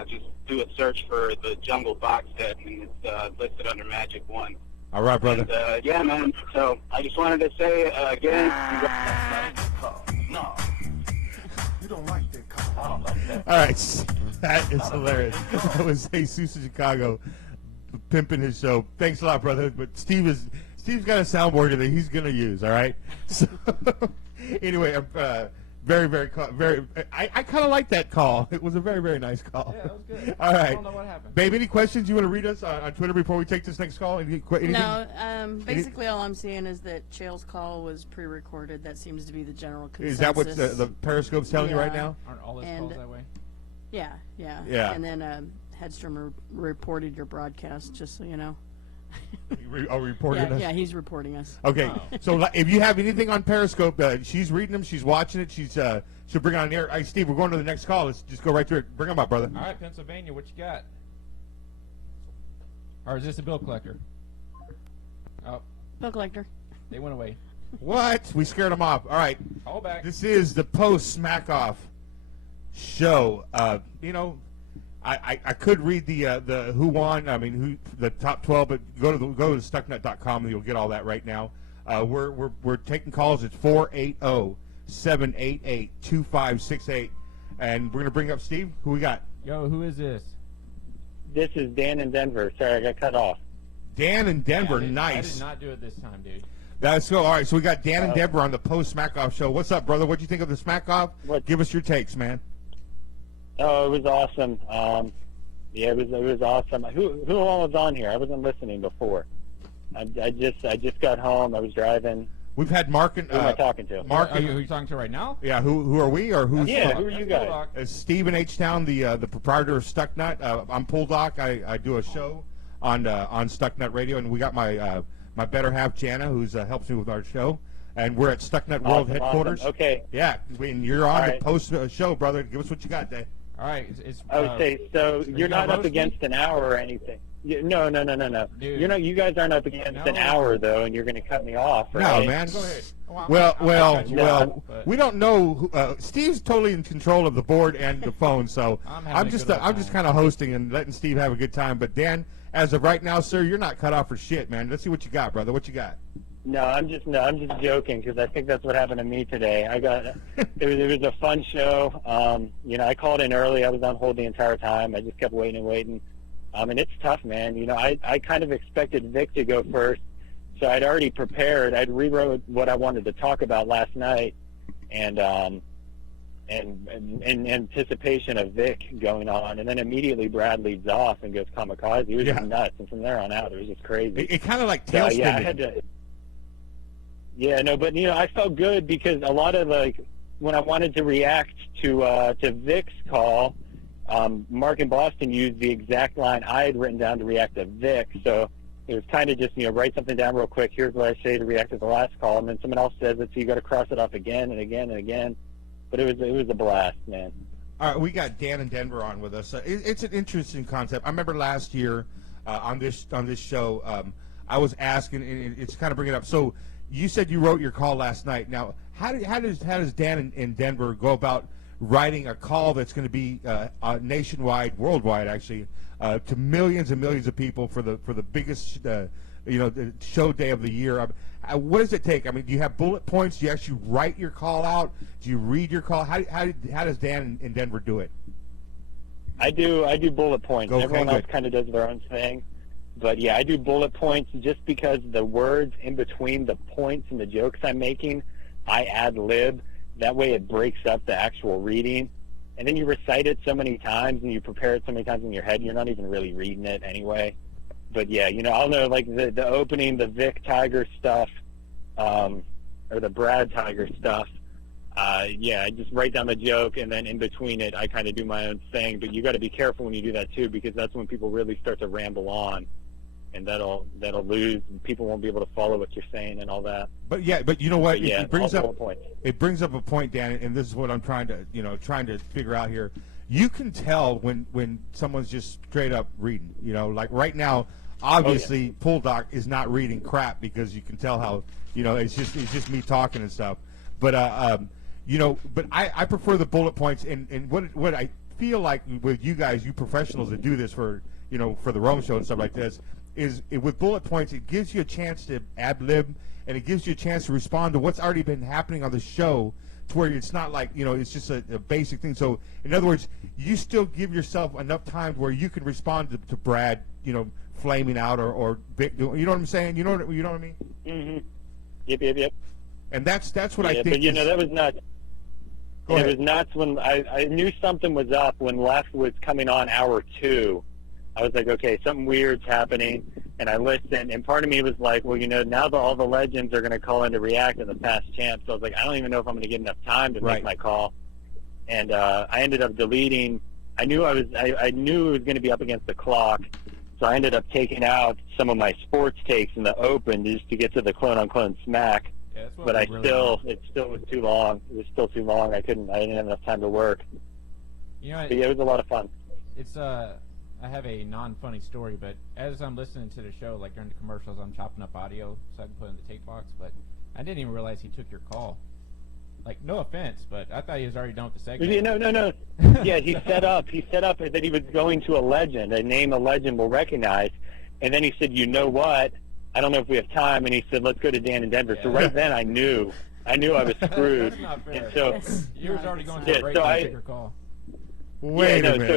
Just do a search for the Jungle Box set, and it's listed under Magic One. All right, brother. And, yeah, man. So I just wanted to say again. No. You don't like that car. I don't like that. All right, that is hilarious. That was Jesus in Chicago pimping his show. Thanks a lot, brother. But Steve's got a soundboard that he's gonna use. All right. So anyway, Very, very, very. I kind of like that call. It was a very, very nice call. Yeah, that was good. All right. I don't know what happened. Babe, any questions you want to read us on Twitter before we take this next call? Anything? No, basically all I'm seeing is that Chael's call was pre-recorded. That seems to be the general consensus. Is that what the Periscope's telling you right now? Aren't all his calls that way? Yeah. Yeah. And then Hedstrom reported your broadcast, just so you know. Reporting us? Yeah, he's reporting us. Okay, so if you have anything on Periscope, she's reading them, she's watching it, she'll bring it on the air. Hey, Steve, we're going to the next call. Let's just go right through it. Bring them up, brother. All right, Pennsylvania, what you got? Or is this a bill collector? Oh, Bill collector. they went away. What? We scared them off. All right. Call back. This is the post Smackoff show. I could read the who won. I mean, the top 12, but go to stucknut.com and you'll get all that right now. We're taking calls. It's 480-788-2568, and we're gonna bring up Steve. Who we got? Yo, who is this? This is Dan in Denver. Sorry, I got cut off. Dan in Denver. I Nice. did not do it this time, dude. That's so. All right, so we got Dan in Denver on the post Smackoff show. What's up, brother? What'd you think of the Smackoff? Give us your takes, man. Oh, it was awesome. Yeah, it was awesome. Who all was on here? I wasn't listening before. I just got home. I was driving. We've had Mark and who am I talking to? Mark. Who are you talking to right now? Yeah, who are we or who's? Yeah, who are you guys? Steve in H-Town, the proprietor of Stucknut. I'm Poldock. I do a show on Stucknut Radio, and we got my better half Jana, who's helps me with our show, and we're at Stucknut World headquarters. Awesome. Okay. Yeah, and you're on All the right. post show, brother. Give us what you got, Dave. All right. Okay, so you're not up roast me? against an hour or anything. No. Dude. You guys aren't up against an hour though, and you're going to cut me off, right? No, man. Go ahead. Well, but- we don't know. Steve's totally in control of the board and the phone, so I'm just kind of hosting and letting Steve have a good time. But Dan, as of right now, sir, you're not cut off for shit, man. Let's see what you got, brother. What you got? No, I'm just joking because I think that's what happened to me today. It was a fun show. I called in early. I was on hold the entire time. I just kept waiting and waiting. And it's tough, man. I kind of expected Vic to go first, so I'd already prepared. I'd rewrote what I wanted to talk about last night, and in anticipation of Vic going on, and then immediately Brad leads off and goes kamikaze. It was just nuts, and from there on out, it was just crazy. It kind of like tail spinning. Yeah, I had to. Yeah, no, but I felt good because a lot of when I wanted to react to Vic's call, Mark in Boston used the exact line I had written down to react to Vic. So it was kind of just write something down real quick. Here's what I say to react to the last call, and then someone else says it, so you got to cross it off again and again and again. But it was a blast, man. All right, we got Dan in Denver on with us. It's an interesting concept. I remember last year on this show, I was asking, and it's kind of bringing it up. So you said you wrote your call last night. Now, how does Dan in Denver go about writing a call that's going to be nationwide, worldwide, actually, to millions and millions of people for the biggest the show day of the year? What does it take? I mean, do you have bullet points? Do you actually write your call out? Do you read your call? How does Dan in Denver do it? I do bullet points. Okay, Everyone else good. kind of does their own thing. But yeah, I do bullet points just because the words in between the points and the jokes I'm making, I ad lib. That way it breaks up the actual reading. And then you recite it so many times and you prepare it so many times in your head, you're not even really reading it anyway. But yeah, I'll know like the opening, the Vic Tiger stuff, or the Brad Tiger stuff. I just write down the joke, and then in between it, I kind of do my own thing. But you got to be careful when you do that too, because that's when people really start to ramble on, and that'll lose. And people won't be able to follow what you're saying and all that. But you know what? But yeah, it brings all up points. It brings up a point, Dan, and this is what I'm trying to figure out here. You can tell when someone's just straight up reading. Like right now, obviously, Poldock is not reading crap because you can tell how it's just me talking and stuff. But but I prefer the bullet points. And what I feel like with you guys, you professionals that do this for the Rome show and stuff like this, is with bullet points, it gives you a chance to ad lib, and it gives you a chance to respond to what's already been happening on the show, to where it's not like it's just a basic thing. So in other words, you still give yourself enough time where you can respond to Brad, flaming out or Vic, you know what I'm saying? You know what I mean? Mm-hmm. Yep. And that's what I think. But that was nuts. Go ahead. It was nuts when I knew something was up when Left was coming on hour 2. I was like, okay, something weird's happening, and I listened, and part of me was like, well, now all the legends are going to call in to react in the past champs, so I was like, I don't even know if I'm going to get enough time to make my call, and I ended up deleting. I knew I knew it was going to be up against the clock, so I ended up taking out some of my sports takes in the open just to get to the clone-on-clone smack. Yeah, that's what But we really want. it still was too long. It was still too long. I didn't have enough time to work. You know, But yeah, it was a lot of fun. It's I have a non-funny story, but as I'm listening to the show, like during the commercials, I'm chopping up audio so I can put it in the tape box. But I didn't even realize he took your call. Like, no offense, but I thought he was already done with the segment. No. Yeah, he set up that he was going to a legend, a name a legend will recognize, and then he said, you know what? I don't know if we have time, and he said, let's go to Dan in Denver. So right then I knew I was screwed. That's not fair. And so You was already going to a break when I took your call. Wait a minute. So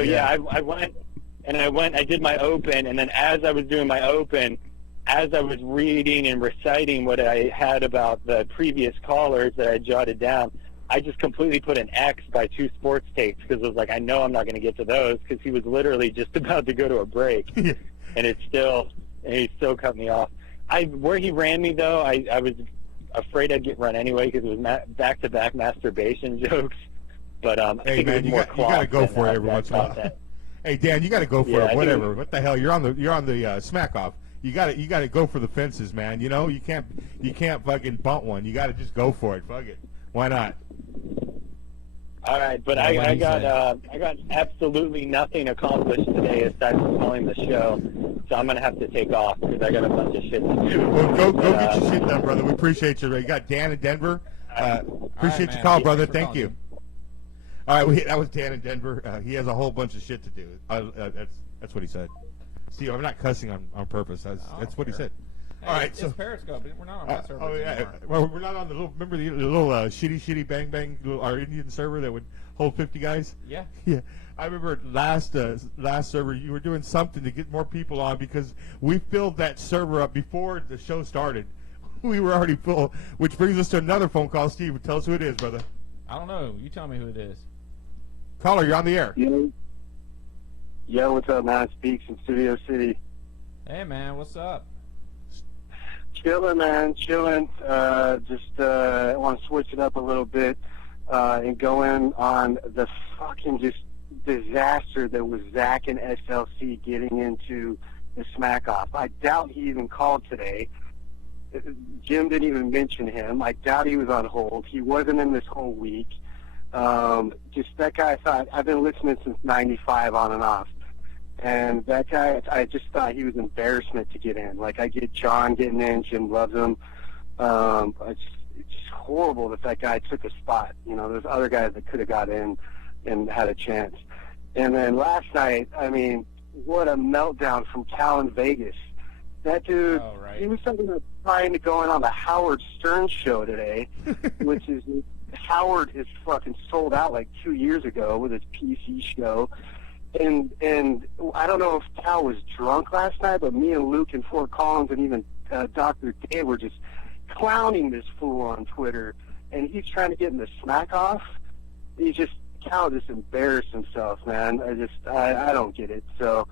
I went, I did my open, and then as I was doing my open, as I was reading and reciting what I had about the previous callers that I jotted down, I just completely put an X by 2 sports takes because I was like, I know I'm not going to get to those because he was literally just about to go to a break, and he still cut me off. Where he ran me though, I was afraid I'd get run anyway because it was back-to-back masturbation jokes. But I Hey think man, it was you more got to go cloth for than it every once in a while. content. Hey Dan, you got to go for Yeah, I it. think Whatever. What the hell? You're on the Smackoff. You got to go for the fences, man. You know you can't fucking bunt one. You got to just go for it. Fuck it. Why not? All right, but I got absolutely nothing accomplished today aside from calling the show, so I'm gonna have to take off because I got a bunch of shit to do. Well, go get your shit done, brother. We appreciate you. You got Dan in Denver. Appreciate your call, brother. Thank you. All right, that was Dan in Denver. He has a whole bunch of shit to do. That's what he said. See, I'm not cussing on purpose. That's what he said. Hey, all right, it's so Periscope. We're not on that server anymore. Well, we're not on the little. Remember the little shitty bang bang, our Indian server that would hold 50 guys. Yeah. Yeah. I remember last server you were doing something to get more people on because we filled that server up before the show started. We were already full, which brings us to another phone call. Steve, tell us who it is, brother. I don't know. You tell me who it is. Caller, you're on the air. Yo, what's up, man? Speaks in Studio City. Hey, man, what's up? Chilling, man, chilling. Just want to switch it up a little bit and go in on the fucking just disaster that was Zach and SLC getting into the Smackoff. I doubt he even called today. Jim didn't even mention him. I doubt he was on hold. He wasn't in this whole week. Just that guy, I've been listening since '95 on and off. And that guy, I just thought he was an embarrassment to get in. Like, I get John getting in, Jim loves him. It's just horrible that guy took a spot. You know, there's other guys that could have got in and had a chance. And then last night, I mean, what a meltdown from Cal in Vegas. That dude, he was something that's trying to go in on the Howard Stern show today, which is, Howard is fucking sold out like 2 years ago with his PC show. And I don't know if Cal was drunk last night, but me and Luke and Fort Collins and even Dr. Dave were just clowning this fool on Twitter. And he's trying to get in the Smackoff. Cal just embarrassed himself, man. I don't get it. So,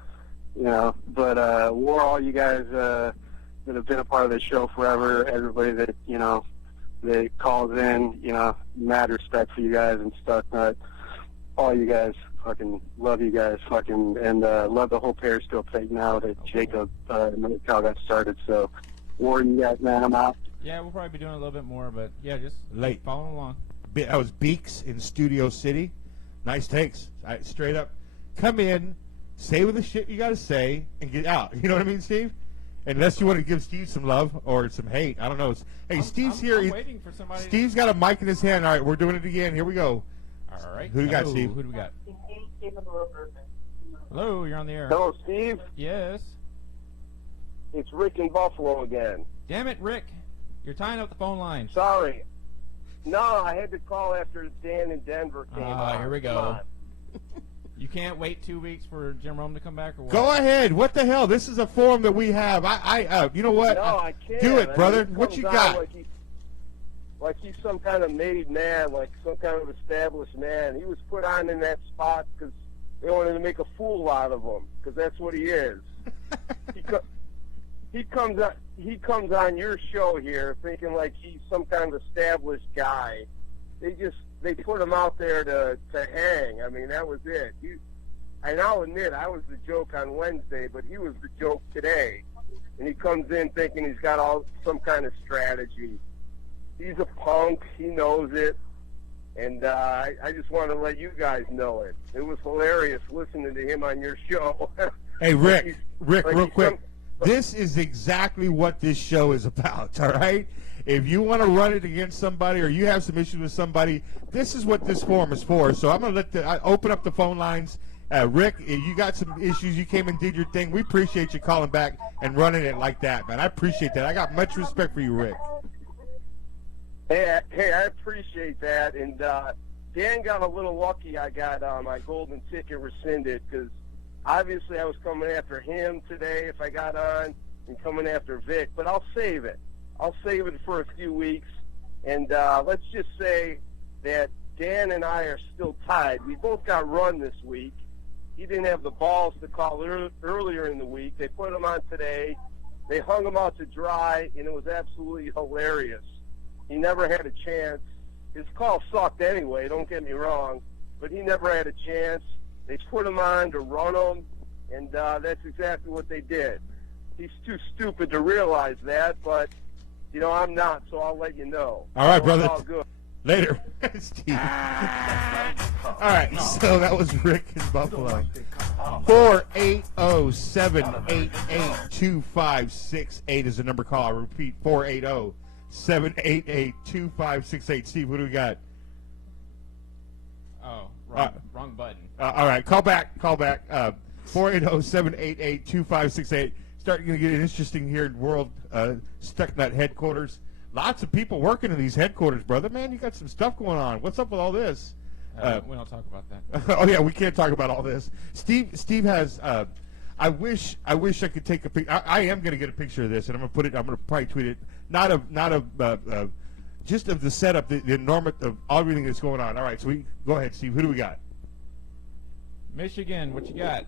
you know, but we're all you guys that have been a part of the show forever, everybody that, you know, that calls in, you know, mad respect for you guys and Stucknut. All you guys, fucking love you guys, fucking, and love the whole Periscope thing now that Jacob and Cal got started. So, war you guys, man. I'm out. Yeah, we'll probably be doing a little bit more, but yeah, just late following along. That was Beaks in Studio City. Nice takes. Straight up, come in, say what the shit you got to say, and get out. You know what I mean, Steve? Unless you want to give Steve some love or some hate. I don't know. Hey, Steve's here. I'm waiting for somebody. Steve's got a mic in his hand. All right, we're doing it again. Here we go. All right. Who do you got, Steve? Who do we got? Hello, you're on the air. Hello, Steve. Yes. It's Rick in Buffalo again. Damn it, Rick. You're tying up the phone line. Sorry. No, I had to call after Dan in Denver came on. Here we go. You can't wait 2 weeks for Jim Rome to come back, or what? Go ahead. What the hell? This is a forum that we have. You know what? No, I can't. Do it, brother. What you got? like he's some kind of made man, like some kind of established man. He was put on in that spot because they wanted to make a fool out of him, because that's what he is. He comes on your show here thinking like he's some kind of established guy. They put him out there to hang. I mean, that was it. And I'll admit, I was the joke on Wednesday, but he was the joke today. And he comes in thinking he's got some kind of strategy. He's a punk. He knows it. And I just want to let you guys know it. It was hilarious listening to him on your show. Hey, Rick, real quick. This is exactly what this show is about, all right? If you want to run it against somebody or you have some issues with somebody, this is what this forum is for. So I'm going to I open up the phone lines. Rick, you got some issues. You came and did your thing. We appreciate you calling back and running it like that, man. I appreciate that. I got much respect for you, Rick. Hey, I appreciate that. And Dan got a little lucky. I got my golden ticket rescinded because obviously I was coming after him today if I got on and coming after Vic. But I'll save it. I'll save it for a few weeks. And let's just say that Dan and I are still tied. We both got run this week. He didn't have the balls to call earlier in the week. They put him on today. They hung him out to dry, and it was absolutely hilarious. He never had a chance. His call sucked anyway, don't get me wrong, but he never had a chance. They put him on to run him, and that's exactly what they did. He's too stupid to realize that, but, you know, I'm not, so I'll let you know. All right, brother. It's all good. Later, Steve. All right, so that was Rick in Buffalo. 480-788-2568 is the number call. I repeat, 480-788-2568. Steve, what do we got? Oh, wrong button. All right, call back. 480-788-2568. Starting to get interesting here in World Stucknut headquarters. Lots of people working in these headquarters, brother. Man, you got some stuff going on. What's up with all this? We don't talk about that. Oh yeah, we can't talk about all this. Steve has. I wish I could take a picture. I am going to get a picture of this, and I'm going to put it. I'm going to probably tweet it. Not of just of the setup, the enormous of everything that's going on. All right, so go ahead, Steve. Who do we got? Michigan, what you got?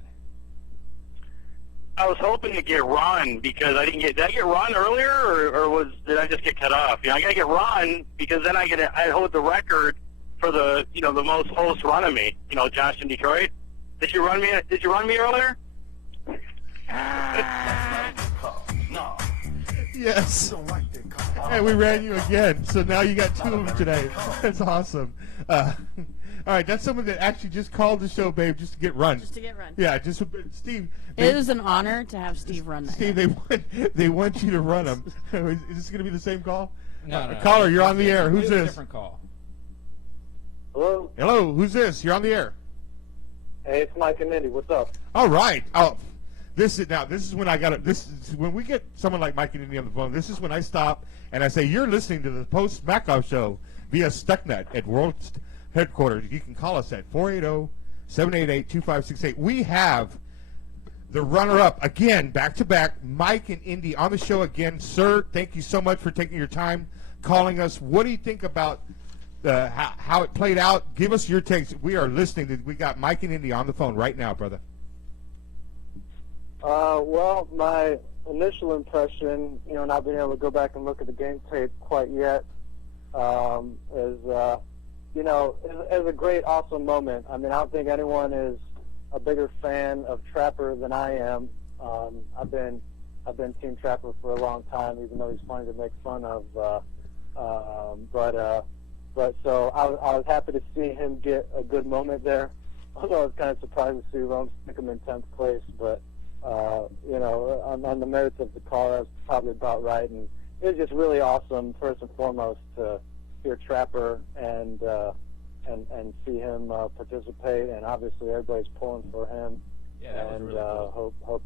I was hoping to get Ron because I didn't get. Did I get Ron earlier, or did I just get cut off? You know, I gotta get Ron because then I hold the record for the most hosts running me. You know, Josh in Detroit. Did you run me earlier? Yes. And we ran you again, so now you got two of them today. That's awesome. All right, that's someone that actually just called the show, babe, just to get run. Just to get run. Yeah, just Steve. It was an honor to have Steve run that. Steve, they want you to run them. Is this going to be the same call? No. Caller, you're on the air. Who's It was a this? different call. Hello? Hello, who's this? You're on the air. Hey, it's Mike and Mindy. What's up? All right. Oh, this is when I got it. This is when we get someone like Mike and Indy on the phone. This is when I stop and I say, "You're listening to the Post Smackoff Show via Stucknut at World Headquarters." You can call us at 480-788-2568. We have the runner-up again, back-to-back, Mike and Indy on the show again. Sir, thank you so much for taking your time calling us. What do you think about how it played out? Give us your takes. We are listening. We got Mike and Indy on the phone right now, brother. Well, my initial impression, not being able to go back and look at the game tape quite yet, is a great, awesome moment. I mean, I don't think anyone is a bigger fan of Trapper than I am. I've been Team Trapper for a long time, even though he's funny to make fun of. But so I was happy to see him get a good moment there. Although I was kind of surprised to see Rome stick him in 10th place, but on the merits of the call, that was probably about right. And it was just really awesome, first and foremost, to hear Trapper and see him participate, and obviously everybody's pulling for him. Yeah, that was and really cool. hope.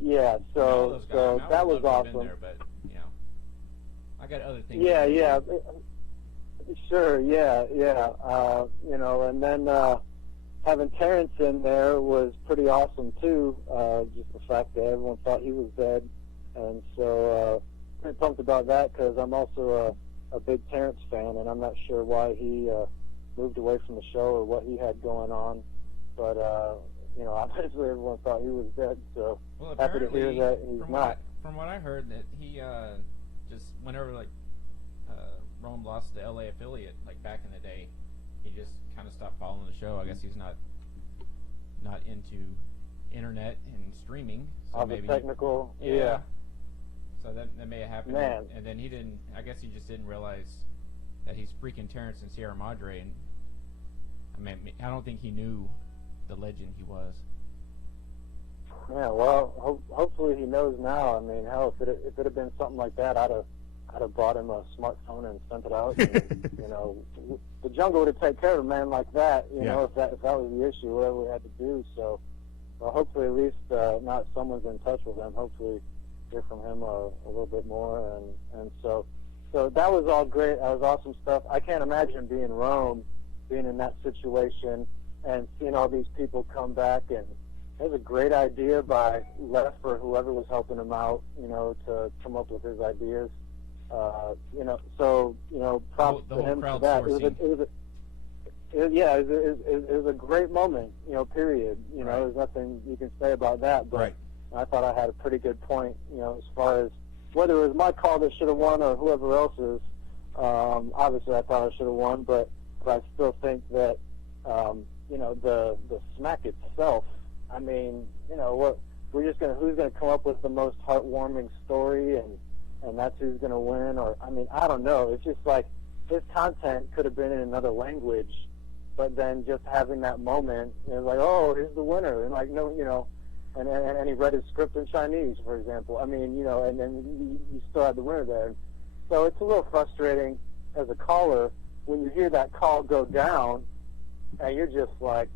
Yeah, so that was awesome. There, but I got other things. Yeah. Sure, yeah. And then having Terrence in there was pretty awesome too. Just the fact that everyone thought he was dead, and so pretty pumped about that because I'm also a big Terrence fan, and I'm not sure why he moved away from the show or what he had going on. But obviously everyone thought he was dead. So Well, happy to hear apparently, that he's not. From what I heard, that he just whenever Rome lost the LA affiliate, like back in the day, he just kind of stopped following the show. I guess he's not into internet and streaming. So All the maybe technical, yeah. So that may have happened. Man. And then he didn't. I guess he just didn't realize that he's freaking Terrence and Sierra Madre. And I mean, I don't think he knew the legend he was. Yeah, well, hopefully he knows now. I mean, hell, if it had been something like that, I'd have bought him a smartphone and sent it out. And, the jungle would have taken care of a man like that. You know, if that was the issue, whatever we had to do. So, well, hopefully at least not someone's in touch with him. Hopefully hear from him a little bit more. And so that was all great. That was awesome stuff. I can't imagine being Rome, being in that situation, and seeing all these people come back. And it was a great idea by Lef or whoever was helping him out, to come up with his ideas. Props The to whole him for that. It was a great moment, period. There's nothing you can say about that. But I thought I had a pretty good point, as far as whether it was my call that should have won or whoever else's. Obviously, I thought I should have won, but I still think that, the smack itself, I mean, who's gonna come up with the most heartwarming story, and that's who's gonna win? Or, I mean, I don't know. It's just like his content could have been in another language, but then just having that moment, like, oh, here's the winner, and like, no, and he read his script in Chinese, for example. I mean, and then you still had the winner there. So it's a little frustrating as a caller when you hear that call go down, and you're just like,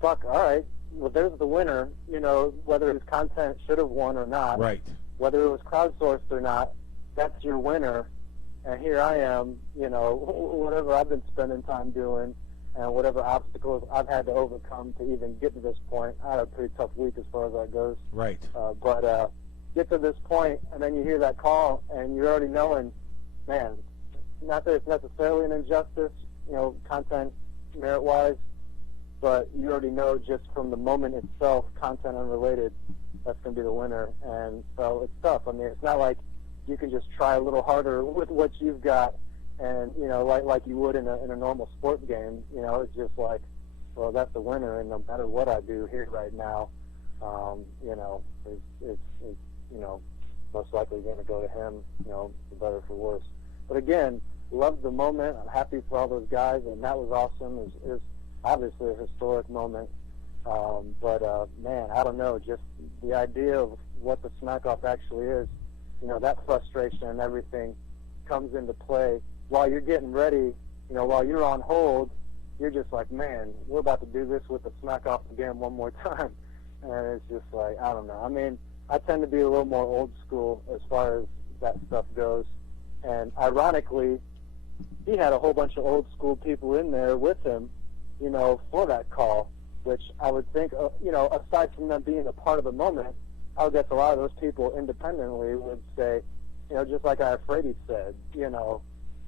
fuck, all right, well, there's the winner, whether his content should have won or not. Right. Whether it was crowdsourced or not, that's your winner. And here I am, whatever I've been spending time doing and whatever obstacles I've had to overcome to even get to this point. I had a pretty tough week as far as that goes. Right. But get to this point, and then you hear that call, and you're already knowing, man, not that it's necessarily an injustice, content merit-wise, but you already know just from the moment itself, content unrelated, that's going to be the winner. And so it's tough. I mean, it's not like you can just try a little harder with what you've got and, like you would in a normal sport game. It's just like, well, that's the winner, and no matter what I do here right now, it's most likely going to go to him, for better or for worse. But again, loved the moment. I'm happy for all those guys, and that was awesome. It was obviously a historic moment. Man, I don't know, just the idea of what the Smackoff actually is, that frustration and everything comes into play while you're getting ready, while you're on hold. You're just like, man, we're about to do this with the Smackoff again one more time. And it's just like, I don't know. I mean, I tend to be a little more old school as far as that stuff goes. And ironically, he had a whole bunch of old school people in there with him, for that call, which I would think, aside from them being a part of the moment, I would guess a lot of those people independently would say, just like I Frady said,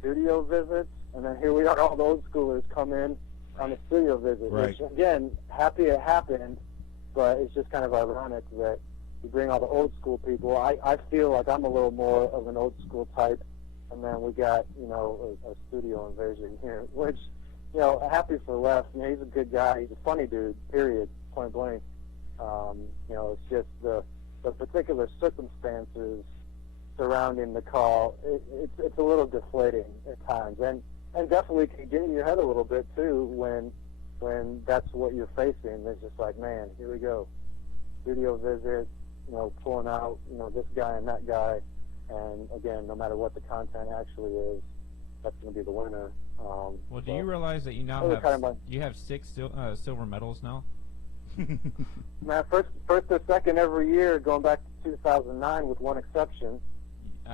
studio visits, and then here we are, all the old schoolers come in on a studio visit, which, again, happy it happened, but it's just kind of ironic that you bring all the old school people. I feel like I'm a little more of an old school type, and then we got, a studio invasion here, which, happy for Lef. He's a good guy. He's a funny dude, period, point blank. It's just the particular circumstances surrounding the call. It's a little deflating at times, and definitely can get in your head a little bit too when that's what you're facing. It's just like, man, here we go, studio visit, pulling out, this guy and that guy, and again, no matter what the content actually is, that's going to be the winner. Well, do you realize that you now have 6 silver medals now? Man, first or second every year, going back to 2009 with one exception. You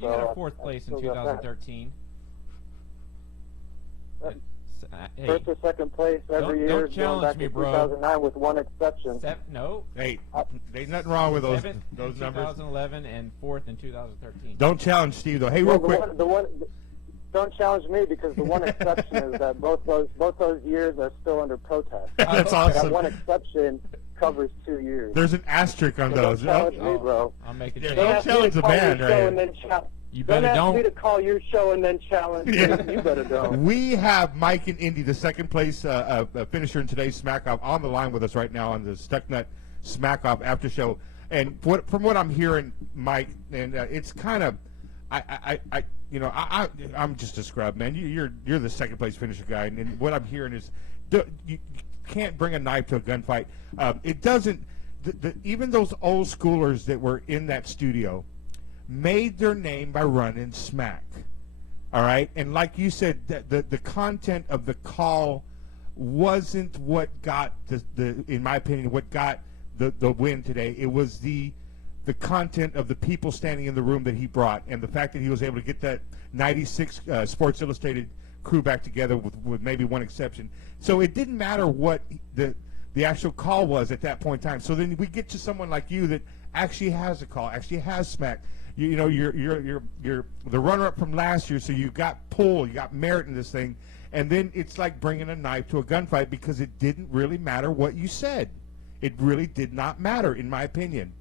got a 4th place in 2013. First or second place every year, Don't challenge going back me, to bro. 2009 with one exception. No. Hey, there's nothing wrong with those Seventh those in numbers. 2011 and fourth in 2013. Don't challenge Steve though. Hey, Well, real quick. Don't challenge me because the one exception is that both those years are still under protest. That's That awesome. one exception covers 2 years. There's an asterisk on So those. don't challenge me, bro. I'll make it. Yeah, Don't don't ask me challenge to the call man your right show here. and then You don't better ask me to don't. call your show and then challenge me. Yeah. You better don't. We have Mike and Indy, the second place finisher in today's Smackoff, on the line with us right now on the Stucknut Smackoff after show. And from what I'm hearing, Mike, and it's kind of, I'm just a scrub, man. You're the second place finisher guy, and what I'm hearing is you can't bring a knife to a gunfight. It doesn't. Even those old schoolers that were in that studio made their name by running smack. All right, and like you said, the content of the call wasn't what got in my opinion, what got the win today. It was the content of the people standing in the room that he brought, and the fact that he was able to get that 96 Sports Illustrated crew back together with maybe one exception. So it didn't matter what the actual call was at that point in time. So then we get to someone like you that actually has a call, actually has smack. You know, you're the runner-up from last year, so you got pull, you got merit in this thing, and then it's like bringing a knife to a gunfight because it didn't really matter what you said. It really did not matter, in my opinion.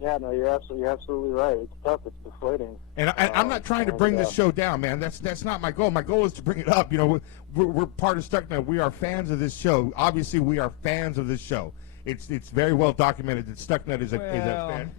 Yeah, no, you're absolutely right. It's tough. It's deflating. And I'm not trying to bring this show down, man. That's not my goal. My goal is to bring it up. You know, we're part of Stucknut. We are fans of this show. Obviously, we are fans of this show. It's very well documented that Stucknut is a fan.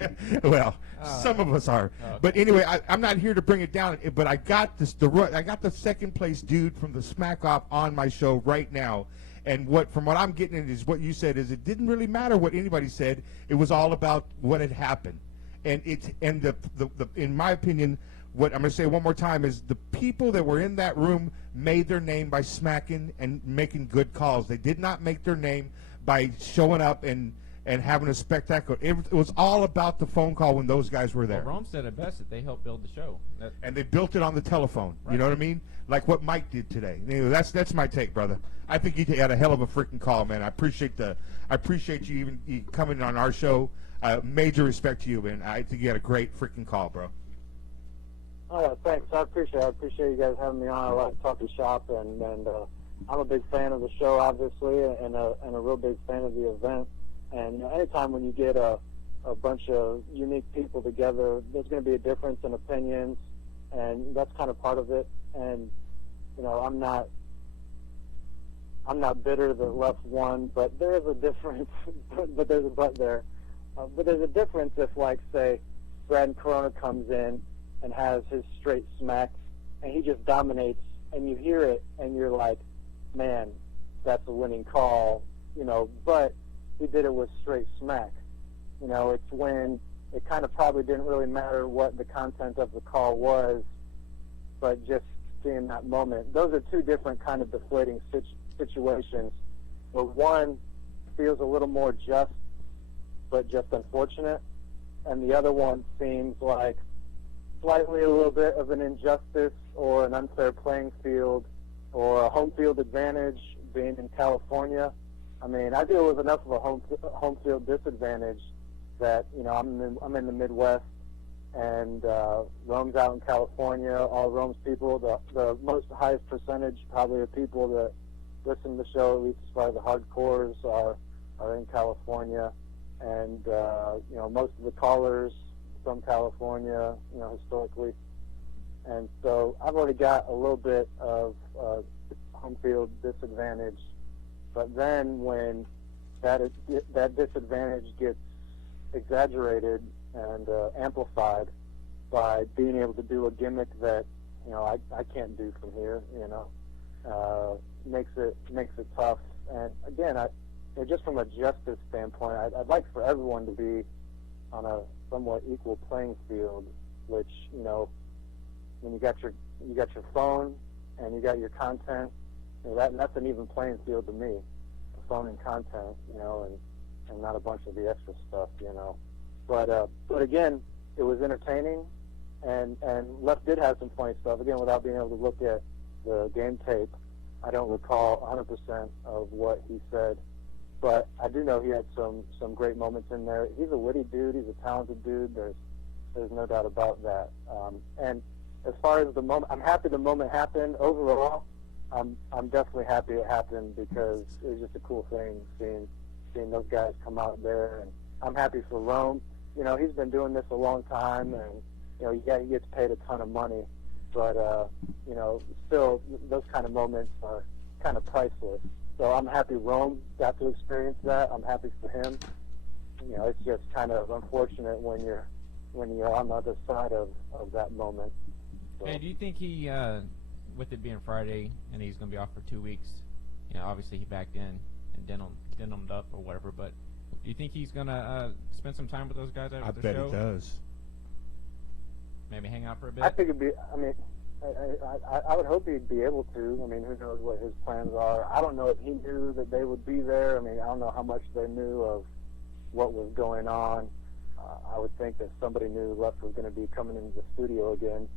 Well, some of us are. Okay. But anyway, I'm not here to bring it down. But I got the second place dude from the Smackoff on my show right now. And from what I'm getting is what you said is it didn't really matter what anybody said. It was all about what had happened. And in my opinion, what I'm going to say one more time is the people that were in that room made their name by smacking and making good calls. They did not make their name by showing up and having a spectacle. It was all about the phone call when those guys were there. Well, Rome said it best that they helped build the show. And they built it on the telephone. Right. You know what I mean? Like what Mike did today. Anyway, that's my take, brother. I think he had a hell of a freaking call, man. I appreciate you even coming on our show. Major respect to you, man. I think you had a great freaking call, bro. Oh, thanks. I appreciate you guys having me on. I like talking shop, and I'm a big fan of the show, obviously, and a real big fan of the event. And anytime when you get a bunch of unique people together, there's going to be a difference in opinions, and that's kind of part of it. And you know, I'm not bitter that left won, but there is a difference. But there's a but there. But there's a difference if, like, say, Brad Corona comes in and has his straight smack, and he just dominates, and you hear it, and you're like, man, that's a winning call, you know. But he did it with straight smack. You know, it's when it kind of probably didn't really matter what the content of the call was, but just seeing that moment. Those are two different kind of deflating situations, where one feels a little more just, but just unfortunate, and the other one seems like slightly a little bit of an injustice or an unfair playing field or a home field advantage being in California. I mean, I deal with enough of a home field disadvantage that, you know, I'm in the Midwest, and Rome's out in California. All Rome's people, the most highest percentage probably of people that listen to the show, at least as far as the hardcores, are in California. And, you know, most of the callers from California, you know, historically. And so I've already got a little bit of home field disadvantage. But then when that disadvantage gets exaggerated and amplified by being able to do a gimmick that, you know, I can't do from here, you know, makes it tough. And again, just from a justice standpoint, I'd like for everyone to be on a somewhat equal playing field. Which, you know, when you got your phone and you got your content, you know, that's an even playing field to me. The phone and content, you know, and not a bunch of the extra stuff, you know. But again, it was entertaining, and Left did have some funny stuff. Again, without being able to look at the game tape, I don't recall 100% of what he said, but I do know he had some great moments in there. He's a witty dude. He's a talented dude. There's no doubt about that. And as far as the moment, I'm happy the moment happened. Overall, I'm definitely happy it happened because it was just a cool thing seeing those guys come out there, and I'm happy for Rome. You know, he's been doing this a long time, and you know, yeah, he gets paid a ton of money, but you know, still those kind of moments are kind of priceless. So I'm happy Rome got to experience that. I'm happy for him. You know, it's just kind of unfortunate when you're on the other side of that moment. So. Hey, do you think he, with it being Friday and he's going to be off for 2 weeks, you know, obviously he backed in and denimed up or whatever, but do you think he's going to spend some time with those guys after the show? I bet he does. Maybe hang out for a bit? I think it'd be, I mean, I would hope he'd be able to. I mean, who knows what his plans are. I don't know if he knew that they would be there. I mean, I don't know how much they knew of what was going on. I would think that somebody knew Left was going to be coming into the studio again,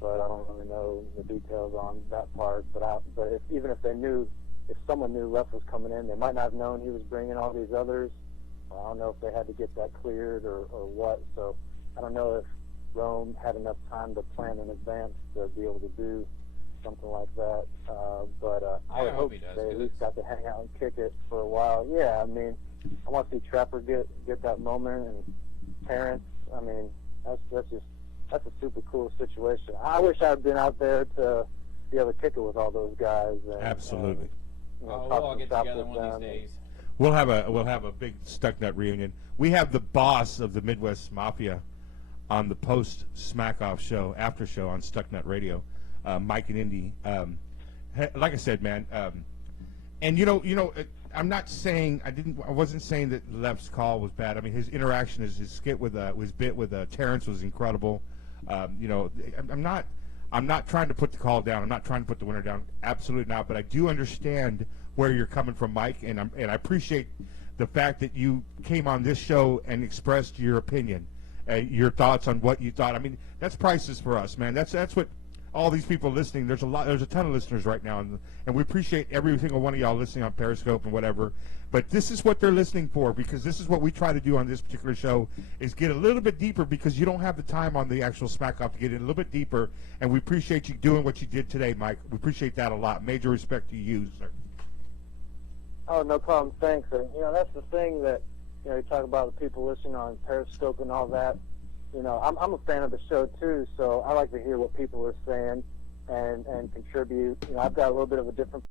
but I don't really know the details on that part. But even if they knew, if someone knew Left was coming in, they might not have known he was bringing all these others. I don't know if they had to get that cleared or what. So I don't know if Rome had enough time to plan in advance to be able to do something like that. But I would hope they at least got to hang out and kick it for a while. Yeah, I mean, I want to see Trapper get that moment, and Terrence. I mean, that's a super cool situation. I wish I had been out there to be able to kick it with all those guys. Absolutely. You know, we'll all get together one of these days. We'll have a big Stucknut reunion. We have the boss of the Midwest Mafia on the post Smackoff show, after show on Stucknut Radio, Mike and Indy. Like I said, man, and you know, I'm not saying I wasn't saying that Left's call was bad. I mean, his interaction, his skit with his bit with Terrence was incredible. You know, I'm not trying to put the call down. I'm not trying to put the winner down. Absolutely not. But I do understand where you're coming from, Mike, and I appreciate the fact that you came on this show and expressed your opinion, your thoughts on what you thought. I mean, that's priceless for us, man. That's what all these people listening. There's a ton of listeners right now, and we appreciate every single one of y'all listening on Periscope and whatever. But this is what they're listening for, because this is what we try to do on this particular show, is get a little bit deeper, because you don't have the time on the actual Smackoff to get in a little bit deeper, and we appreciate you doing what you did today, Mike. We appreciate that a lot. Major respect to you, sir. Oh, no problem. Thanks. And, you know, that's the thing that, you know, you talk about the people listening on Periscope and all that. You know, I'm a fan of the show too, so I like to hear what people are saying and contribute. You know, I've got a little bit of a different